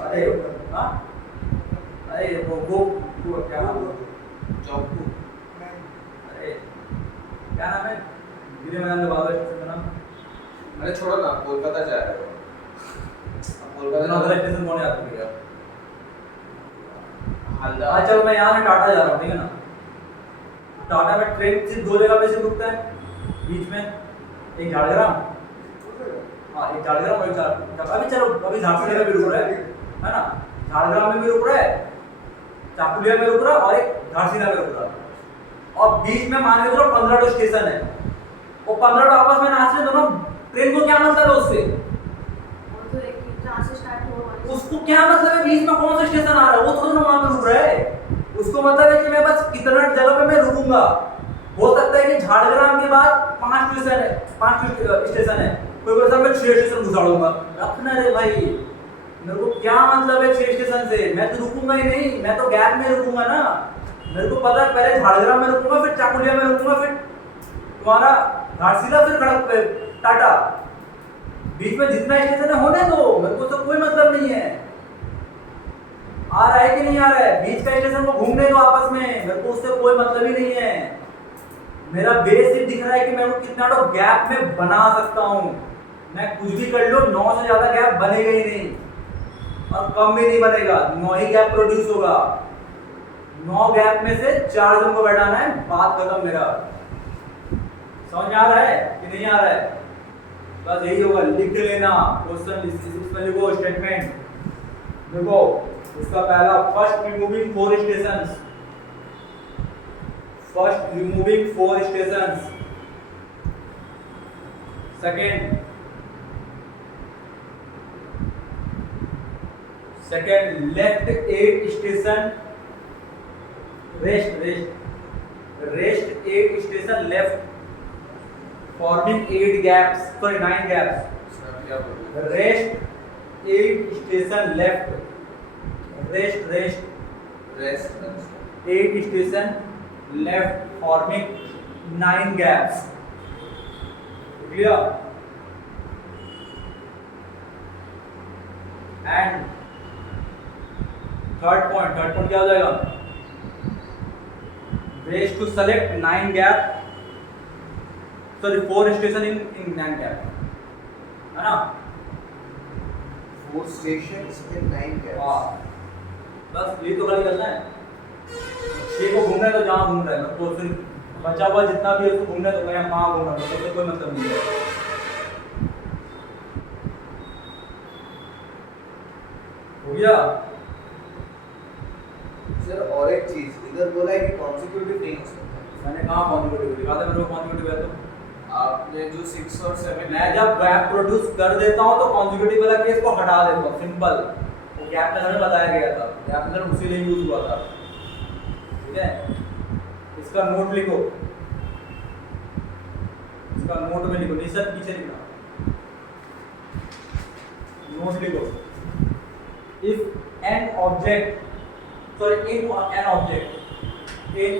अरे हाँ, अरे वो क्या नाम, चौकू, अरे क्या नाम है गिरी मैदान के बाबा स्टेशन का नाम? अरे छोड़ो ना, कोलकाता जा रहे हो, कोलकाता स्टेशन कौन याद करेगा? हल्दा। अच्छा मैं यहाँ से टाटा जा रहा हूँ, ठीक है ना? टाटा में ट्रेन सिर्फ 2 जगह पे से रुकता है, बीच में एक झाड़ग्राम, हाँ एक झाड़ग्राम और एक अभी चलो अभी झांसी में भी रुक रहा है ना? झाड़ग्राम में भी रुक रहा है, चाकुलिया में रुक रहा है और एक झांसीना में रुक रहा है। और बीच में मान के चलो 15 तो स्टेशन है, वो 15 तो आपस में नाच रहे दोनों, ट्रेन को क्या मतलब है उससे? वो तो एक जहाँ से स्टार्ट हुआ उसको क्या मतलब है बीच में कौन सा स्टेशन आ रहा है, वो थोड़ा ना वहां पे रुक रहा है। उसको मतलब है कि मैं बस कितना जगह पे मैं रुकूंगा। हो सकता है कि झाड़ग्राम के बाद 5 स्टेशन है, 5 स्टेशन है, कोई बोलता मैं 6 स्टेशन घुसाड़ूंगा, रखना रे भाई, मेरे को क्या मतलब है 6 स्टेशन से, मैं तो रुकूंगा ही नहीं, मैं तो गैप में रुकूंगा ना। मेरे को पता है पहले झाड़ग्राम में रुकूंगा, फिर चाकुलिया में रुकूंगा, फिर तुम्हारा घाटशिला, फिर खड़क टाटा, बीच में जितना स्टेशन है होने दो, मेरे को तो कोई मतलब नहीं है। आ रहा है कि नहीं आ रहा है, बीच का स्टेशन को घूमने दो आपस में, मेरे को उससे कोई मतलब ही नहीं है। मेरा बेस सिर्फ दिख रहा है कि मैं वो कितना तो गैप में बना सकता हूँ। मैं कुछ भी कर लो 9 से ज्यादा गैप बनेगा ही नहीं और कम भी नहीं बनेगा, 9 ही गैप प्रोड्यूस होगा। 9 गैप में से 4 जन को बैठाना है, बात खत्म। मेरा समझ में आ रहा है कि नहीं आ रहा है? बस यही होगा, लिख लेना क्वेश्चन, इसमें लिखो स्टेटमेंट। देखो इसका पहला, first removing 4 stations, first removing 4 stations. Second left 8 station, rest 8 station left, forming 8 gaps, sorry 9 gaps. Rest 8 station left, rest 8 station left forming 9 gaps, clear? And third point क्या हो जाएगा? Ways to select 9 gap, sorry 4 station in 9 gap, है ना? 4 stations in 9 gaps. हाँ, बस ये तो खाली करना है। 6 को घूमना है तो जहाँ घूम रहा है, मैं तो सिर्फ बचा हुआ जितना भी है उसको घूमना है तो मैं कहाँ घूम रहा हूँ, तो कोई मतलब नहीं है। हो गया सर? और एक चीज इधर बोला है कि कॉन्सिक्यूटिव नहीं हो सकता। मैंने कहाँ कॉन्जिक्यूटिव लिखा था? मेरे को कॉन्जिक्यूटिव है तो आपने जो 6 और 7, मैं जब गैप प्रोड्यूस कर देता हूँ तो कॉन्जिक्यूटिव वाला केस को हटा देता हूँ, सिंपल। वो गैप मेथड में बताया गया था, गैप मेथड उसी लिए यूज हुआ था, ठीक है? इसका नोट लिखो, इसका नोट में लिखो, नहीं सर पीछे लिखना, नोट लिखो। If an object, sorry in an object, in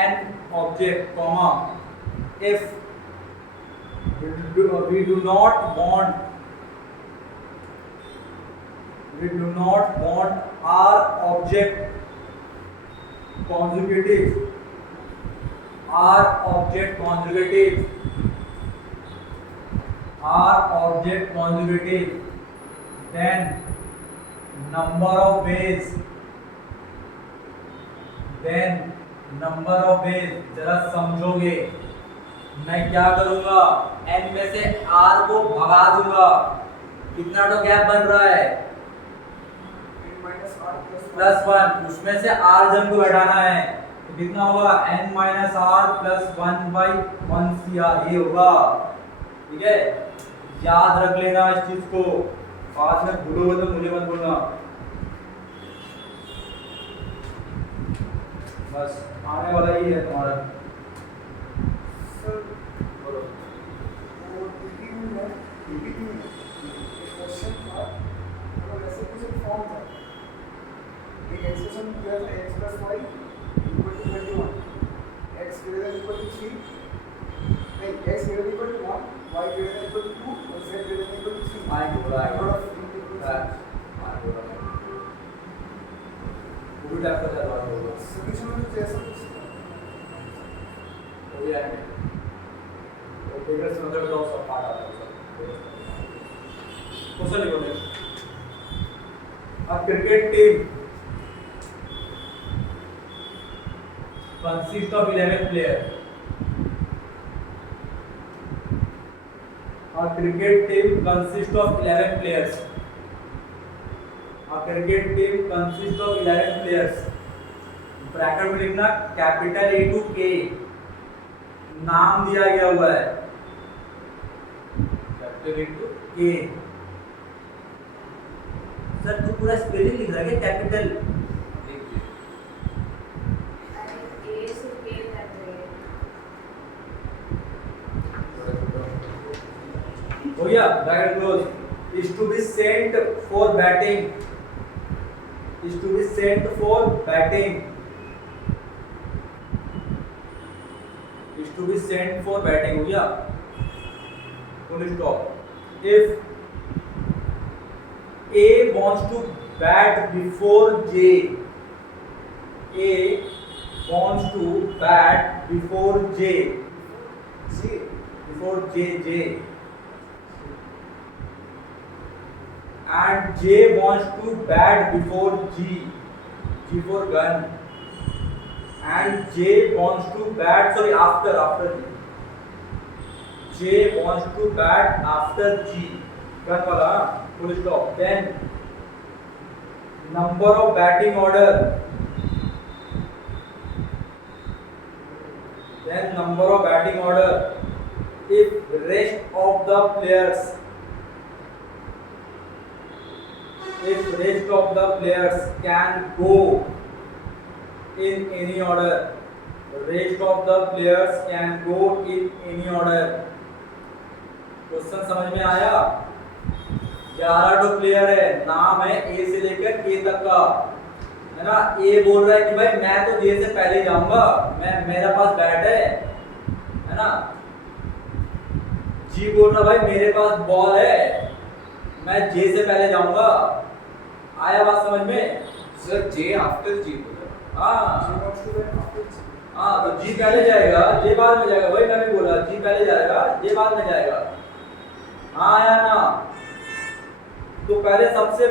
an object, comma, if we do not want our object conjugative, then number of ways, जरा समझोगे। मैं क्या करूंगा, n में से r को भगा दूंगा, कितना तो गैप बन रहा है, +1, उसमें से r जन को बैठाना है तो कितना होगा, n - r + 1/1 cr, ये होगा, ठीक है? याद रख लेना इस चीज को, बाद में भूलोगे तो मुझे मत बोलना। बस आने वाला ही है तुम्हारा। सर बोलो। वो पीपीटी में क्वेश्चन था, मतलब ऐसे कुछ एक फॉर्म था, एक एक्सप्रेशन दिया था x + y = 21, x > 3, नहीं x > 1, y > 2 और z > 3। आई बोला है, थोड़ा पूरी टाइप का चलवा होगा, सॉल्यूशन में जैसा कुछ हो गया है। तो बिगेस्ट मेथड का सब पार्ट आता है सब। क्वेश्चन लिखो next. A cricket team consists of 11 players. A cricket team consists of 11 players. A cricket team consists of 11 players. Bracket में लिखना कैपिटल A to K, नाम दिया गया हुआ है capital A to K। Sir तू पूरा स्पेलिंग लिख रहा है क्या कैपिटल? हो गया bracket close is to be sent for batting is to be sent for batting is to be sent for batting हो गया full stop if A wants to bat before J A wants to bat before J before J and J wants to bat before G for gun and J wants to bat after J wants to bat after G gun wala full stop then number of batting order if rest of the players can go in any order question समझ में आया 11 player है नाम है ए से लेकर के तक का है ना ए बोल रहा है कि भाई मैं तो जे से पहले जाऊंगा मेरा पास बैट है ना जी बोल रहा भाई मेरे पास बॉल है मैं जे से पहले जाऊंगा आया बात समझ में सर जे आफ्टर जी बोला हाँ तो जी पहले जाएगा जे बाद में जाएगा वही मैंने बोला जी पहले जाएगा जे बाद में जाएगा हाँ आया ना तो सबसे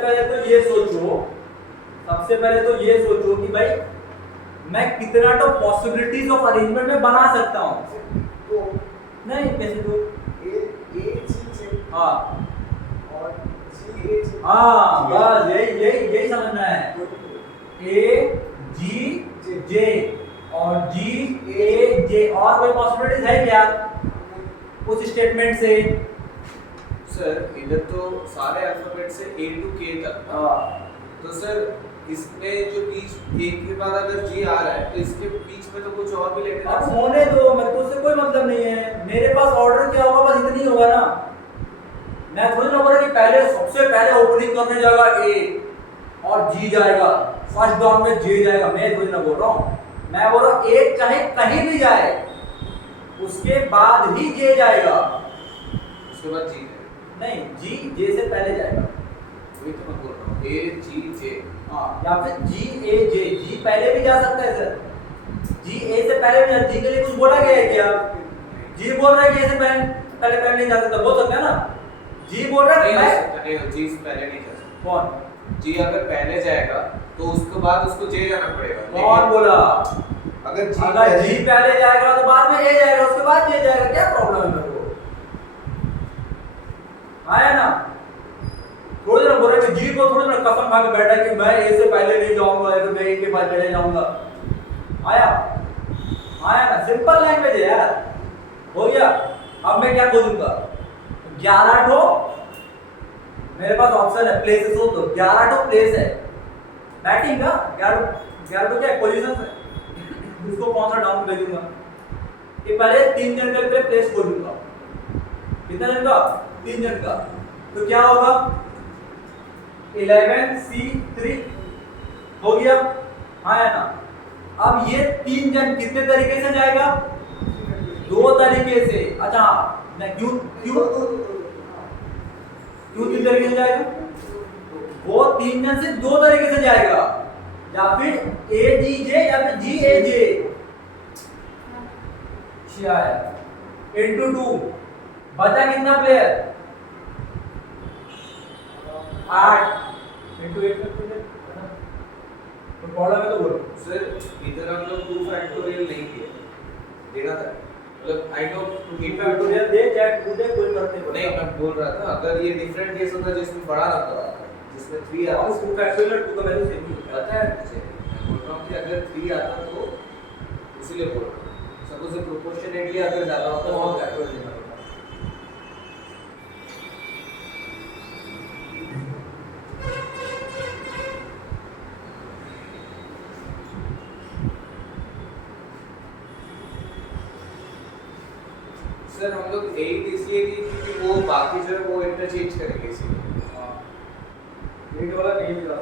पहले तो ये सोचो कि भाई मैं कितना तो पॉसिबिलिटीज ऑफ अरेंजमेंट में बना सकता हूँ नहीं कैसे तो हाँ बस यही समझना है ए जी जे और जी ए जे और कोई पॉसिबिलिटीज है क्या उस स्टेटमेंट से सर इधर तो सारे अल्फाबेट से ए टू के तक तो सर इसमें जो बीच एक के बाद अगर जी आ रहा है तो इसके बीच में तो कुछ और भी लेटर अब होने दो मेरे को उससे कोई मतलब नहीं है मेरे पास ऑर्डर क्या होगा बस इतनी होगा ना मैं थोड़ी ना बोल रहा कि पहले सबसे पहले ओपनिंग करने जाएगा ए और जी जाएगा फर्स्ट डाउन में जे जाएगा मैं थोड़ी ना बोल रहा हूँ मैं बोल रहा हूँ ए चाहे कहीं भी जाए उसके बाद ही जे जाएगा उसके बाद जी नहीं जी जे से पहले जाएगा वही तो मैं बोल रहा हूँ ए जी जे हाँ या फिर जी ए जे जी पहले भी जा सकता है सर जी ए से पहले भी जी के लिए कुछ बोला गया है क्या जी बोल रहा है कि ए से पहले नहीं जा सकता बोल सकता है ना जी बोल रहा है मैं जी से पहले नहीं जा सकता कौन जी अगर पहले जाएगा तो उसके बाद उसको जे जाना पड़ेगा कौन बोला अगर जी पहले जाएगा तो बाद में ए जाएगा उसके बाद जे जाएगा क्या प्रॉब्लम है मेरे को आया ना थोड़ी देर बोल रहे कि जी को थोड़ी ना कसम खा के बैठा कि मैं ए से पहले नहीं जाऊंगा या फिर मैं ए के बाद पहले जाऊंगा आया ना सिंपल लैंग्वेज है यार हो गया अब मैं क्या बोलूंगा 11 ठो मेरे पास ऑप्शन है प्लेसेस हो तो 11 ठो प्लेस है बैटिंग का 11 ठो क्या पोजीशंस है उसको कौन सा डाउन भेजूंगा कि पहले 3 जन के लिए प्लेस खोलूंगा कितना जन का 3 जन का तो क्या होगा 11C3 हो गया हाँ है ना अब ये 3 जन कितने तरीके से जाएगा 2 तरीके से अच्छा मैं क्यों 3 तरीके से जाएगा वो 3 जन से 2 तरीके से जाएगा या फिर ए जी जे या फिर जी ए जे क्या है इनटू 2 बचा कितना प्लेयर 8 इनटू 8 तो प्रॉब्लम है तो बोलो सर इधर हम लोग 2 फैक्टोरियल नहीं किए देना था मतलब I know 2 factorial they chat पूरे कोई करते नहीं मैं बोल रहा था अगर ये डिफरेंट केस होता जिसमें बड़ा नंबर आता जिसमें 3 आता 2 फैक्टोरियल 2 का वैल्यू सेम ही होता पता है मुझे मैं बोल रहा हूँ कि अगर 3 आता तो इसीलिए बोल रहा हूँ सपोज प्रोपोर्शनेटली अगर ज्यादा होता तो तो और फैक्टोरियल लेना होता सर हम लोग 8 इसलिए की क्योंकि वो बाकी जो है वो इंटरचेंज करेंगे इसीलिए। हाँ 8 वाला नहीं मिला।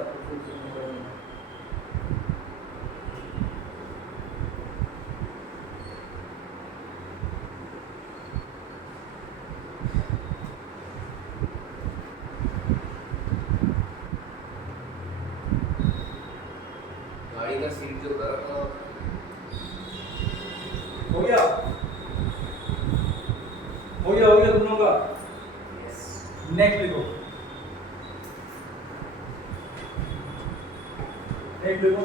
गाड़ी का सीट जो गर्म है हो गया हो गया दोनों का। नेक्स्ट लिखो, नेक्स्ट लिखो।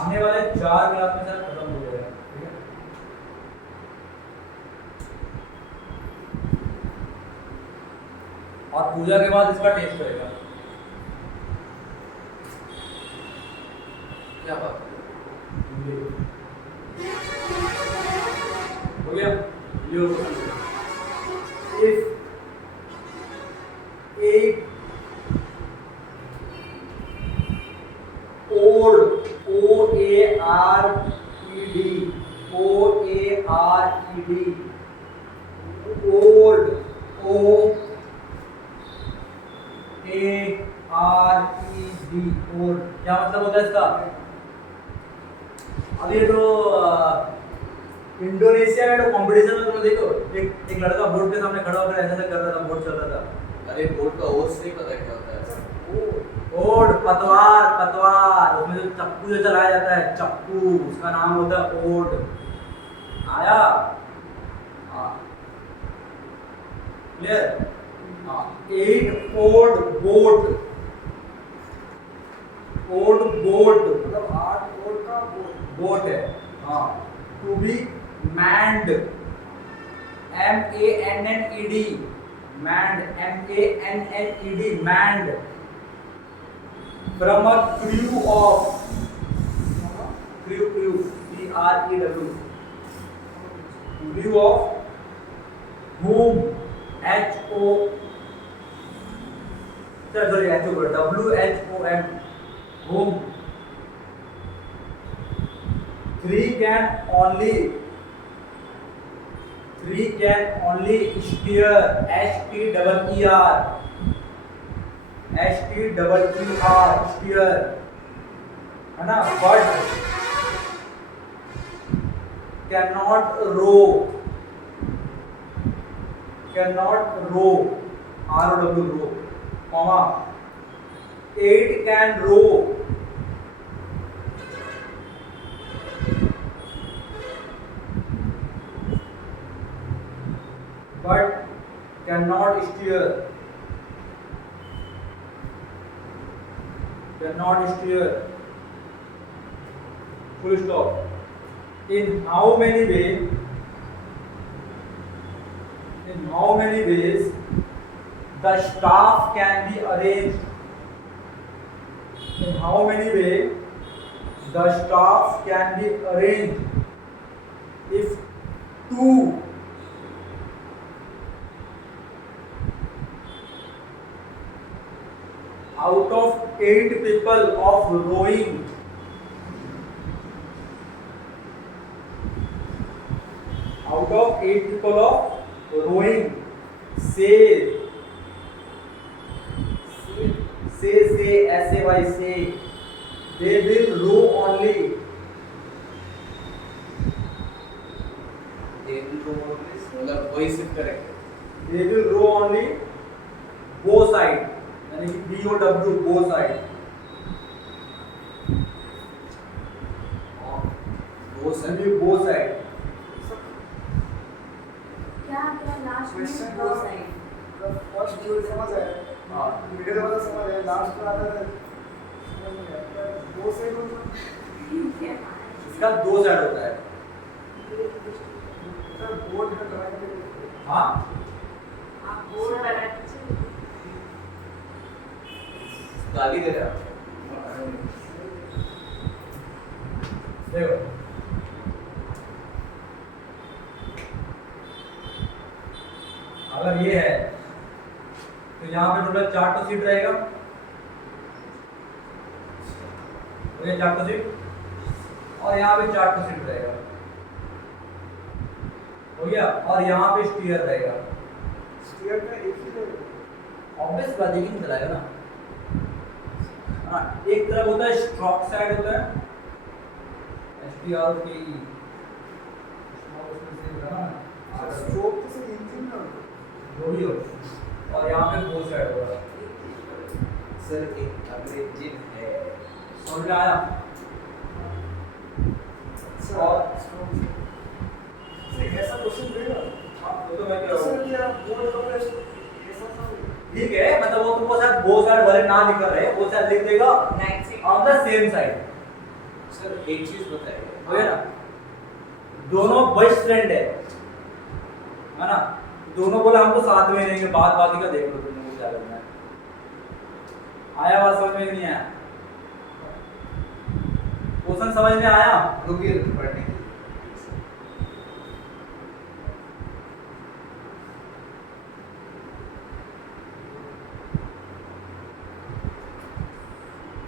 आने वाले 4 क्लास में सर खत्म हो जाएगा, ठीक है। और पूजा के बाद इसका टेस्ट होएगा। क्या बात है? हो गया। लियो इफ 8 old old old क्या मतलब होता है इसका? अब ये तो इंडोनेशिया में तो कंपटीशन में तुम देखो, एक लड़का बोर्ड के सामने खड़ा होकर ऐसा ऐसा कर रहा था, बोर्ड चल रहा था। अरे बोर्ड का ओस नहीं पता क्या होता है? ओड पतवार, उसमें जो चप्पू जो चलाया जाता है, चप्पू, उसका नाम होता है ओड। आया? हाँ क्लियर? हाँ 8 old boat मतलब 8 बोर्ड का बोट है। हाँ to be manned MANNED manned MANNED manned from a crew of crew CREW crew of whom WHOM whom 3 can only steer STEER steer है ना, but cannot row ROW comma 8 can row but cannot steer full stop. In how many ways the staff can be arranged? In how many ways the staff can be arranged if 2 out of 8 people of rowing say say they will row only मतलब वही सिर्फ correct है। they will row only both side यानी कि BOW both side वो sir only both side क्या last में question दो का साइड फर्स्ट जो समझ आया, हाँ मिडिल वाला समझ आया, लास्ट में आता है समझ नहीं आता। 2 साइड मतलब इसका 2 साइड होता है। सर बोर्ड में ड्राइंग करके हाँ आप बोर्ड वाला गाली दे रहा है। देखो अगर ये है तो यहाँ पे टोटल 4 तो सीट रहेगा, गया चार टू सीट, और यहाँ पे चार टू सीट रहेगा, हो गया। और यहाँ पे स्टीयर रहेगा। स्टीयर का एक ही रहेगा। ऑब्वियस बात है कि नहीं चलाएगा ना। हाँ, एक तरफ होता है स्ट्रोक साइड होता है STROKE, स्ट्रोक तो सिर्फ इंजन में होता है। जो भी हो, और यहाँ पे बोथ साइड होगा। सर एक अंग्रेजी है। समझ में आया? अच्छा, और स्ट्रोक से ऐसा क्वेश्चन देगा। हाँ, तो मैं कह रहा सर हूँ क्या बोर्ड का ऐसा था? ठीक है, मतलब वो तुमको शायद बोथ साइड भले ना लिख रहे, वो शायद लिख देगा on the same side. Sir एक चीज बताइए, हो गया ना, दोनों बेस्ट फ्रेंड है ना, दोनों बोला हम तो साथ में रहेंगे, बात बात का देख लो तुम लोग क्या करना है। आया बात समझ में कि नहीं आया? क्वेश्चन समझ में आया? रुकिए पढ़ने की।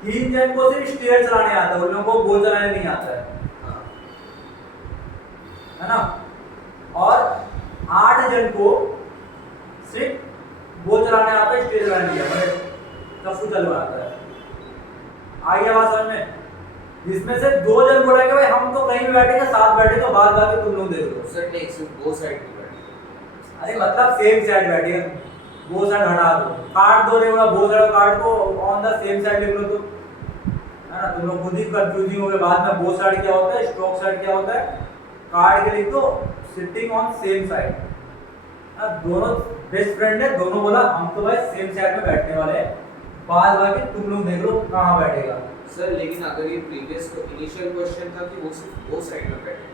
तीन जन को सिर्फ स्टीयर चलाने आता है, उन लोगों को बोल चलाने नहीं आता है ना। और 8 जन को सिर्फ बोल चलाने आता है, स्टीयर चलाने नहीं आता, सब कुछ चलवा आता है। आ गया बात समझ में? जिसमें से 2 जन बोलेंगे भाई हम तो कहीं भी बैठेंगे, साथ बैठे तो बात बात तुम लोग देख लो। सर नहीं, सिर्फ दो साइड की बैठी। अरे मतलब सेम साइड बैठेगा, वो साइड हटा दो, काट दो, नहीं बोला वो साइड काट को ऑन द सेम साइड लिख लो तो, है ना। तुम लोग खुद ही कंफ्यूजिंग हो गए बाद में, वो साइड क्या होता है, स्ट्रोक साइड क्या होता है, काट के लिख दो सिटिंग ऑन सेम साइड। दोनों बेस्ट फ्रेंड है, दोनों बोला हम तो भाई सेम साइड में बैठने वाले हैं, बाद बाकी तुम लोग देख लो कहाँ बैठेगा। सर लेकिन अगर ये प्रीवियस इनिशियल क्वेश्चन था कि वो सिर्फ दो साइड में बैठे,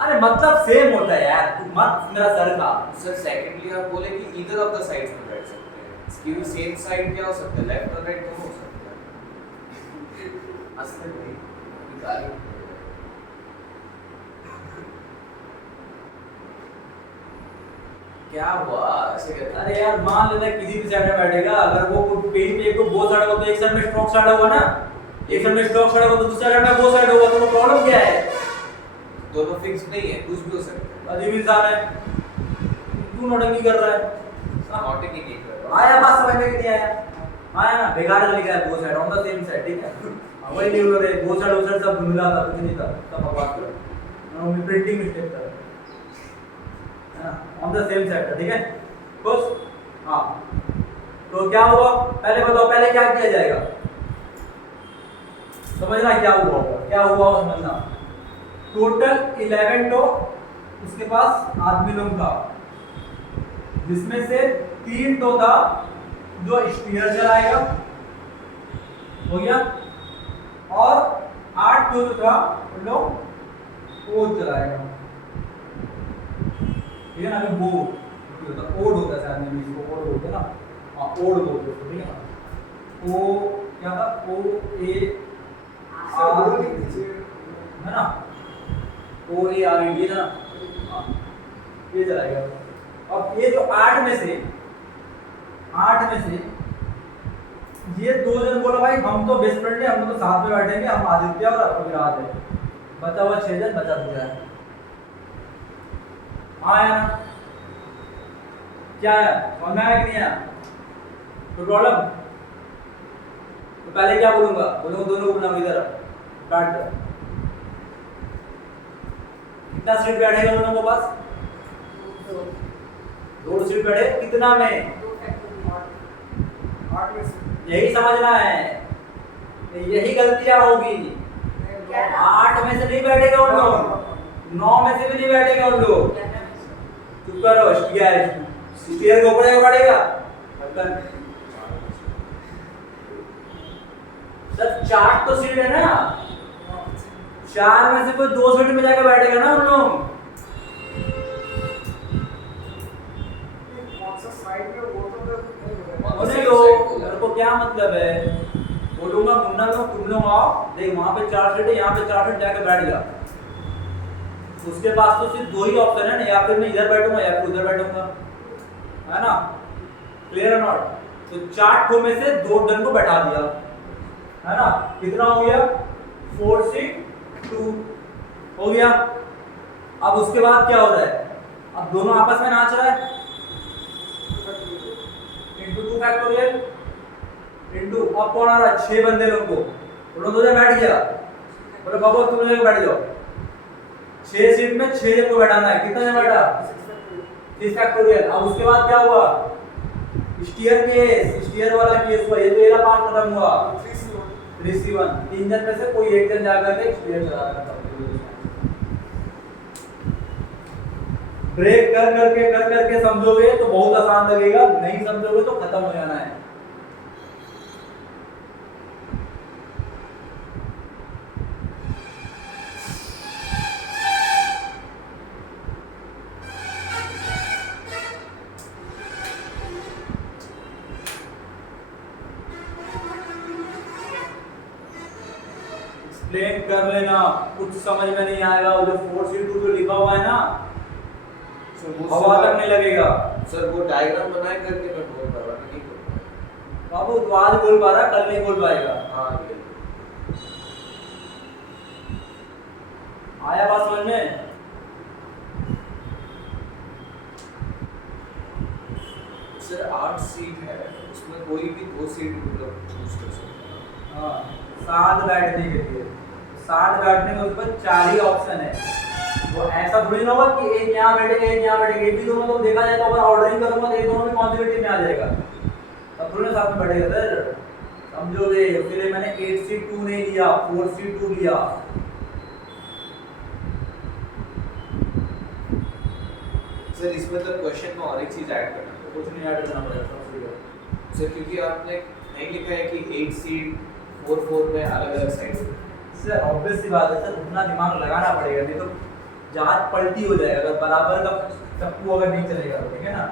अरे मतलब सेम होता है यार, तू मत मेरा सर खा। सर सेकंडली आप बोले कि ईदर ऑफ द साइड्स में बैठ सकते हैं, इसकी भी सेम साइड क्या हो सकता है, लेफ्ट और राइट दोनों हो सकता है। असल में निकाली क्या हुआ ऐसे कहते हैं? अरे यार मान लेना किसी भी साइड में बैठेगा, अगर वो पेज पे एक को वो साइड होगा तो एक साइड में स्ट्रोक साइड होगा ना, एक साइड में स्ट्रोक साइड होगा तो दूसरे साइड में वो साइड होगा, तो प्रॉब्लम क्या है? दोनों फिक्स नहीं है, कुछ भी हो सकता है। अजीब इंसान है, तू नौटंकी कर रहा है। नॉटिंग ही नहीं कर रहा। आया बात समझ में कि नहीं आया? आया ना, बेकार से लिखा है वो side on the same side, ठीक है। वही नहीं बोल रहे वो साइड सब धुंधला था, कुछ नहीं था, सब बकवास करो, मैं प्रिंटिंग मिस्टेक था, है ना, ऑन द सेम साइड था, ठीक है। खुश? हाँ, तो क्या हुआ पहले बताओ, पहले क्या किया जाएगा, समझना क्या हुआ होगा, क्या हुआ वो समझना। टोटल 11 तो उसके पास आदमी लोग था, जिसमें से 3 तो था जो स्टीयर चलाएगा, हो गया, और 8 तो जो था वो लोग ओड चलाएगा, ठीक है ना। अभी वो ओड होता है शायद, में इसको ओड बोलते हैं ना, हाँ ओड बोलते हैं, ठीक है ना। ओ क्या था, O A R है ना, O A R E ना, हाँ ये चलाएगा। अब ये जो 8 में से ये 2 जन बोला भाई हम तो बेस्ट फ्रेंड है, हम तो साथ में बैठेंगे, हम आदित्य और अभिराज है, बचा हुआ 6 जन बचा दिया है। हाँ यार क्या है, समझ में आया कि नहीं आया? तो प्रॉब्लम, तो पहले क्या बोलूंगा, दोनों को नाम इधर बैठ जाओ। कितना सीट बैठेगा दोनों के पास? 2 सीट बैठे, कितना में? 8 में से यही समझना है, यही गलतियां होगी। 8 में से नहीं बैठेगा उन लोग, 9 में से भी नहीं बैठेगा उन लोग। चुप करो, स्टीयर के ऊपर बैठेगा सर, 4 तो सीट है ना, 4 में से कोई 2 सीट में जाकर बैठेगा ना उन लोग। कौन सा साइड में वो तो बोले लो, मेरे को क्या मतलब है, बोलूंगा मुन्ना लोग तुम लोग आओ, देख वहां पे 4 सीट है, यहाँ पे 4 सीट, जाके बैठ जा। उसके पास तो सिर्फ 2 ही ऑप्शन है ना, या फिर मैं इधर बैठूंगा या फिर उधर बैठूंगा, है ना, क्लियर है नॉट। तो 4 ठो में से 2 जन को बैठा दिया, है ना, कितना हो गया 4C2 हो गया। अब उसके बाद क्या हो रहा है, अब दोनों आपस में नाच रहा है, इंटू 2 फैक्टोरियल इंटू, अब कौन आ रहा है, 6 बंदे लोग को, बोलो दो बैठ गया, बोलो बाबू तुम लोग बैठ जाओ, 6 सीट में 6 जन को बैठाना है, कितना जन बैठा, 6 फैक्टोरियल। अब उसके बाद क्या हुआ, स्टीयर वाला केस हुआ, ये तो एरा पार्ट खत्म हुआ, 3C1 तीन जन में से कोई एक जन जाकर के स्टीयर चला रहा था। ब्रेक कर करके समझोगे तो बहुत आसान लगेगा, नहीं समझोगे तो खत्म हो जाना है। एक्सप्लेन कर लेना, कुछ समझ में नहीं आएगा, वो जो 4C2 जो लिखा हुआ है ना, हवा तक नहीं लगेगा। सर वो डायग्राम बनाए करके मैं बोल पा रहा नहीं बोल पा रहा। बाबू तो आज बोल पा रहा, कल नहीं बोल पाएगा। हाँ आया बात समझ में? सर 8 सीट है, उसमें कोई भी 2 सीट मतलब चूज कर सकता है। हाँ, 7 बैठने के लिए, 7 बैठने में उस पर 4 ही ऑप्शन है। वो ऐसा थोड़ी ना होगा कि एक यहाँ बैठेगा एक यहाँ बैठेगा, एक भी दोनों तो देखा जाए तो अगर ऑर्डरिंग करूंगा तो एक दोनों में कौन सी टीम में आ जाएगा, तब थोड़ी ना साथ में बैठेगा सर, समझोगे। इसलिए मैंने 8C2 नहीं लिया, 4C2 लिया। सर इसमें तो क्वेश्चन में और एक चीज ऐड करना है। कुछ नहीं ऐड करना पड़ेगा सर क्योंकि आपने नहीं लिखा है कि 8 सीट 4 में अलग-अलग साइड। सर ऑब्वियस सी बात है सर, उतना दिमाग लगाना पड़ेगा, नहीं तो जहाज पलटी हो जाएगा अगर बराबर का चप्पू अगर नहीं चलेगा तो, ठीक है ना।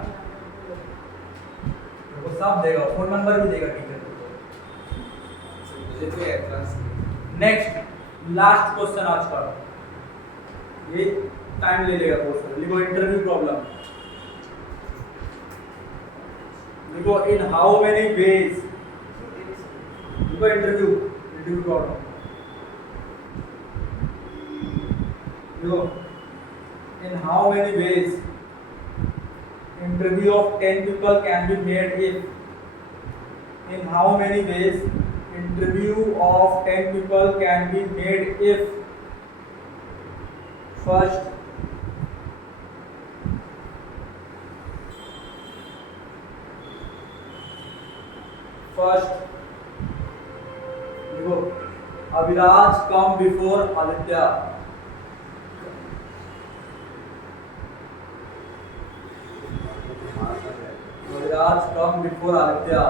वो सब देगा, फोन नंबर भी देगा टीचर को। मुझे कोई एतराज नहीं। नेक्स्ट लास्ट क्वेश्चन आज का, ये टाइम ले लेगा क्वेश्चन। लिखो इंटरव्यू प्रॉब्लम, लिखो इन हाउ मेनी वेज, लिखो इंटरव्यू प्रॉब्लम, लिखो in how many ways interview of 10 people can be made if, in how many ways interview of 10 people can be made if, first, देखो Abhiraj come before Aditya, Abhiraj come before Aditya,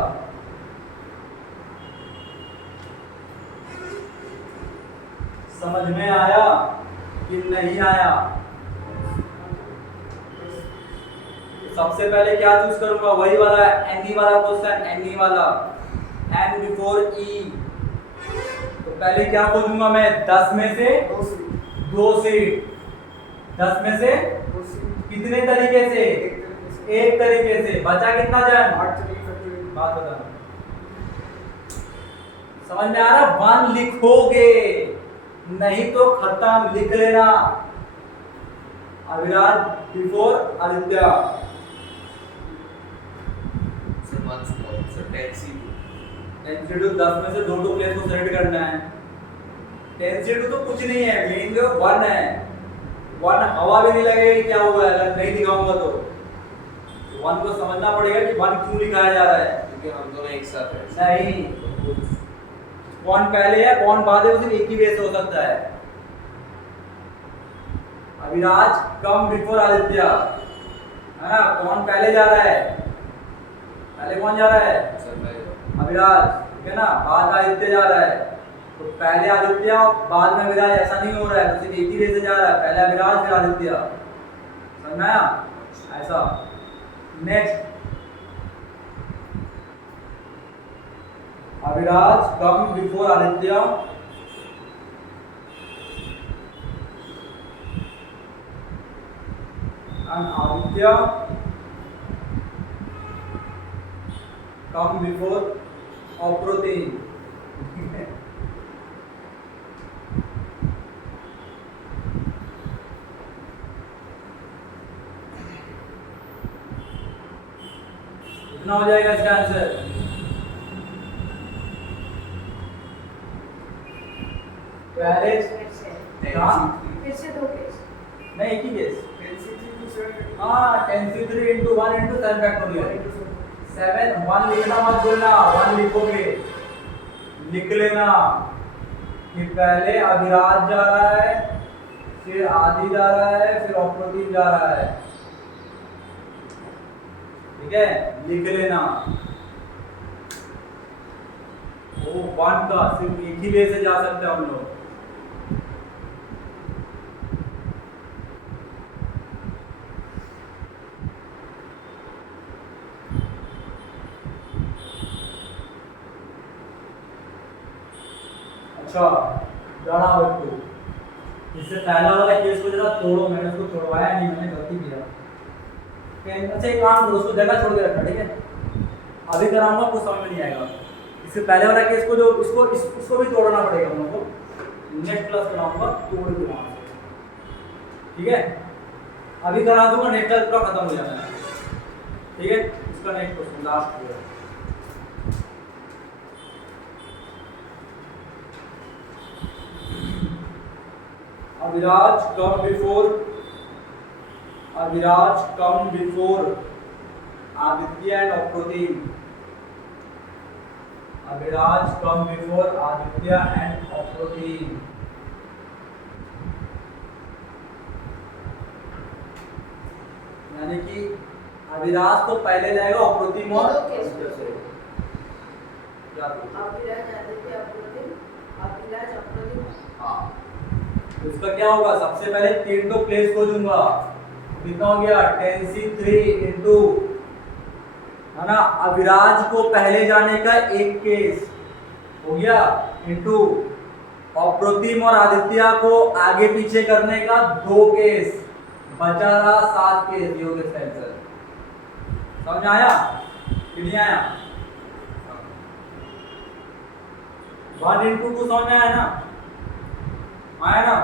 समझ में आया कि नहीं आया? सबसे पहले क्या चूज करूंगा, वही वाला एनी वाला क्वेश्चन, एनी वाला एन बिफोर ई। तो पहले क्या खोजूंगा मैं, 10 में से 2 सीट, 10 में से कितने तरीके से, एक तरीके से, बचा कितना जन, बात बताना समझ में आ रहा। 1 लिखोगे, नहीं तो खत्म, लिख लेना Abhiraj before Aditya. Sir 10C2 10 में से 2 प्लेस को सेलेक्ट करना है। 10C2 तो कुछ नहीं है, मेन जो 1 है, 1 हवा भी नहीं लगेगी क्या हुआ है अगर नहीं दिखाऊंगा तो। 1 को समझना पड़ेगा कि 1 क्यों लिखाया जा रहा है, क्योंकि हम दोनों एक साथ हैं। नहीं कौन पहले है कौन बाद है, उसे एक ही वे से हो सकता है। अभिराज कम बिफोर आदित्य, है ना, कौन पहले जा रहा है, पहले कौन जा रहा है, अभिराज, ठीक है ना, बाद में आदित्य जा रहा है। तो पहले आदित्य बाद में अभिराज, ऐसा नहीं हो रहा है, तो एक ही वे से जा रहा है, पहले अभिराज फिर आदित्य, समझ में आया ऐसा। Next Abhiraj come before Aditya, and Aditya come before Aprotein। कितना हो जाएगा इसका आंसर? पहले हाँ फिर से दो केस। नहीं एक ही केस। 10c3 to 7 हाँ 10c3 into 1 into 7 फैक्टोरियल 7 1 लिखना मत बोलना 1 लिखोगे लिख लेना कि पहले अभिराज जा रहा है फिर आदि जा रहा है फिर अप्रतिम जा रहा है। ठीक है लिख लेना। वो 1 का सिर्फ एक ही वे से जा सकते हैं हम लोग। अच्छा जरा बच्चों इससे पहला वाला केस को जरा तोड़ो। मैंने उसको तोड़वाया नहीं, मैंने गलती किया। अच्छा एक काम करो, उसको जगह छोड़ के रखना। ठीक है अभी कराऊंगा कुछ समझ में नहीं आएगा। इससे पहले वाला केस को जो इसको भी तोड़ना पड़ेगा हम लोग को। नेक्स्ट क्लास कराऊंगा तोड़ के वहां से। ठीक है अभी करा दूंगा, नेक्स्ट क्लास पूरा खत्म हो जाना है। ठीक है इसका नेक्स्ट क्वेश्चन लास्ट हो गया। Abhiraj come before Aditya and Apratim. Abhiraj come before Aditya and Apratim. यानी कि अभिराज तो पहले जाएगा अप्रतिम और दो केस। क्या अभिराज आदित्य अप्रतिम, अभिराज अप्रतिम। हाँ तो इसका क्या होगा? सबसे पहले 3 तो प्लेस को दूंगा। कितना हो गया? 10c3 इंटू है ना अभिराज को पहले जाने का एक केस हो गया इंटू अप्रतिम और आदित्य को आगे पीछे करने का 2 केस, बचा रहा 7 केस। ये हो गया इसका आंसर। समझ आया कि नहीं आया? 1 इंटू 2 समझ में आया ना? आया ना?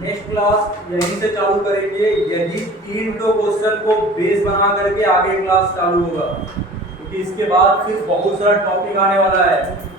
नेक्स्ट क्लास यहीं से चालू करेंगे। यही 3 तो क्वेश्चन को बेस बना करके आगे क्लास चालू होगा, क्योंकि इसके बाद फिर बहुत सारा टॉपिक आने वाला है।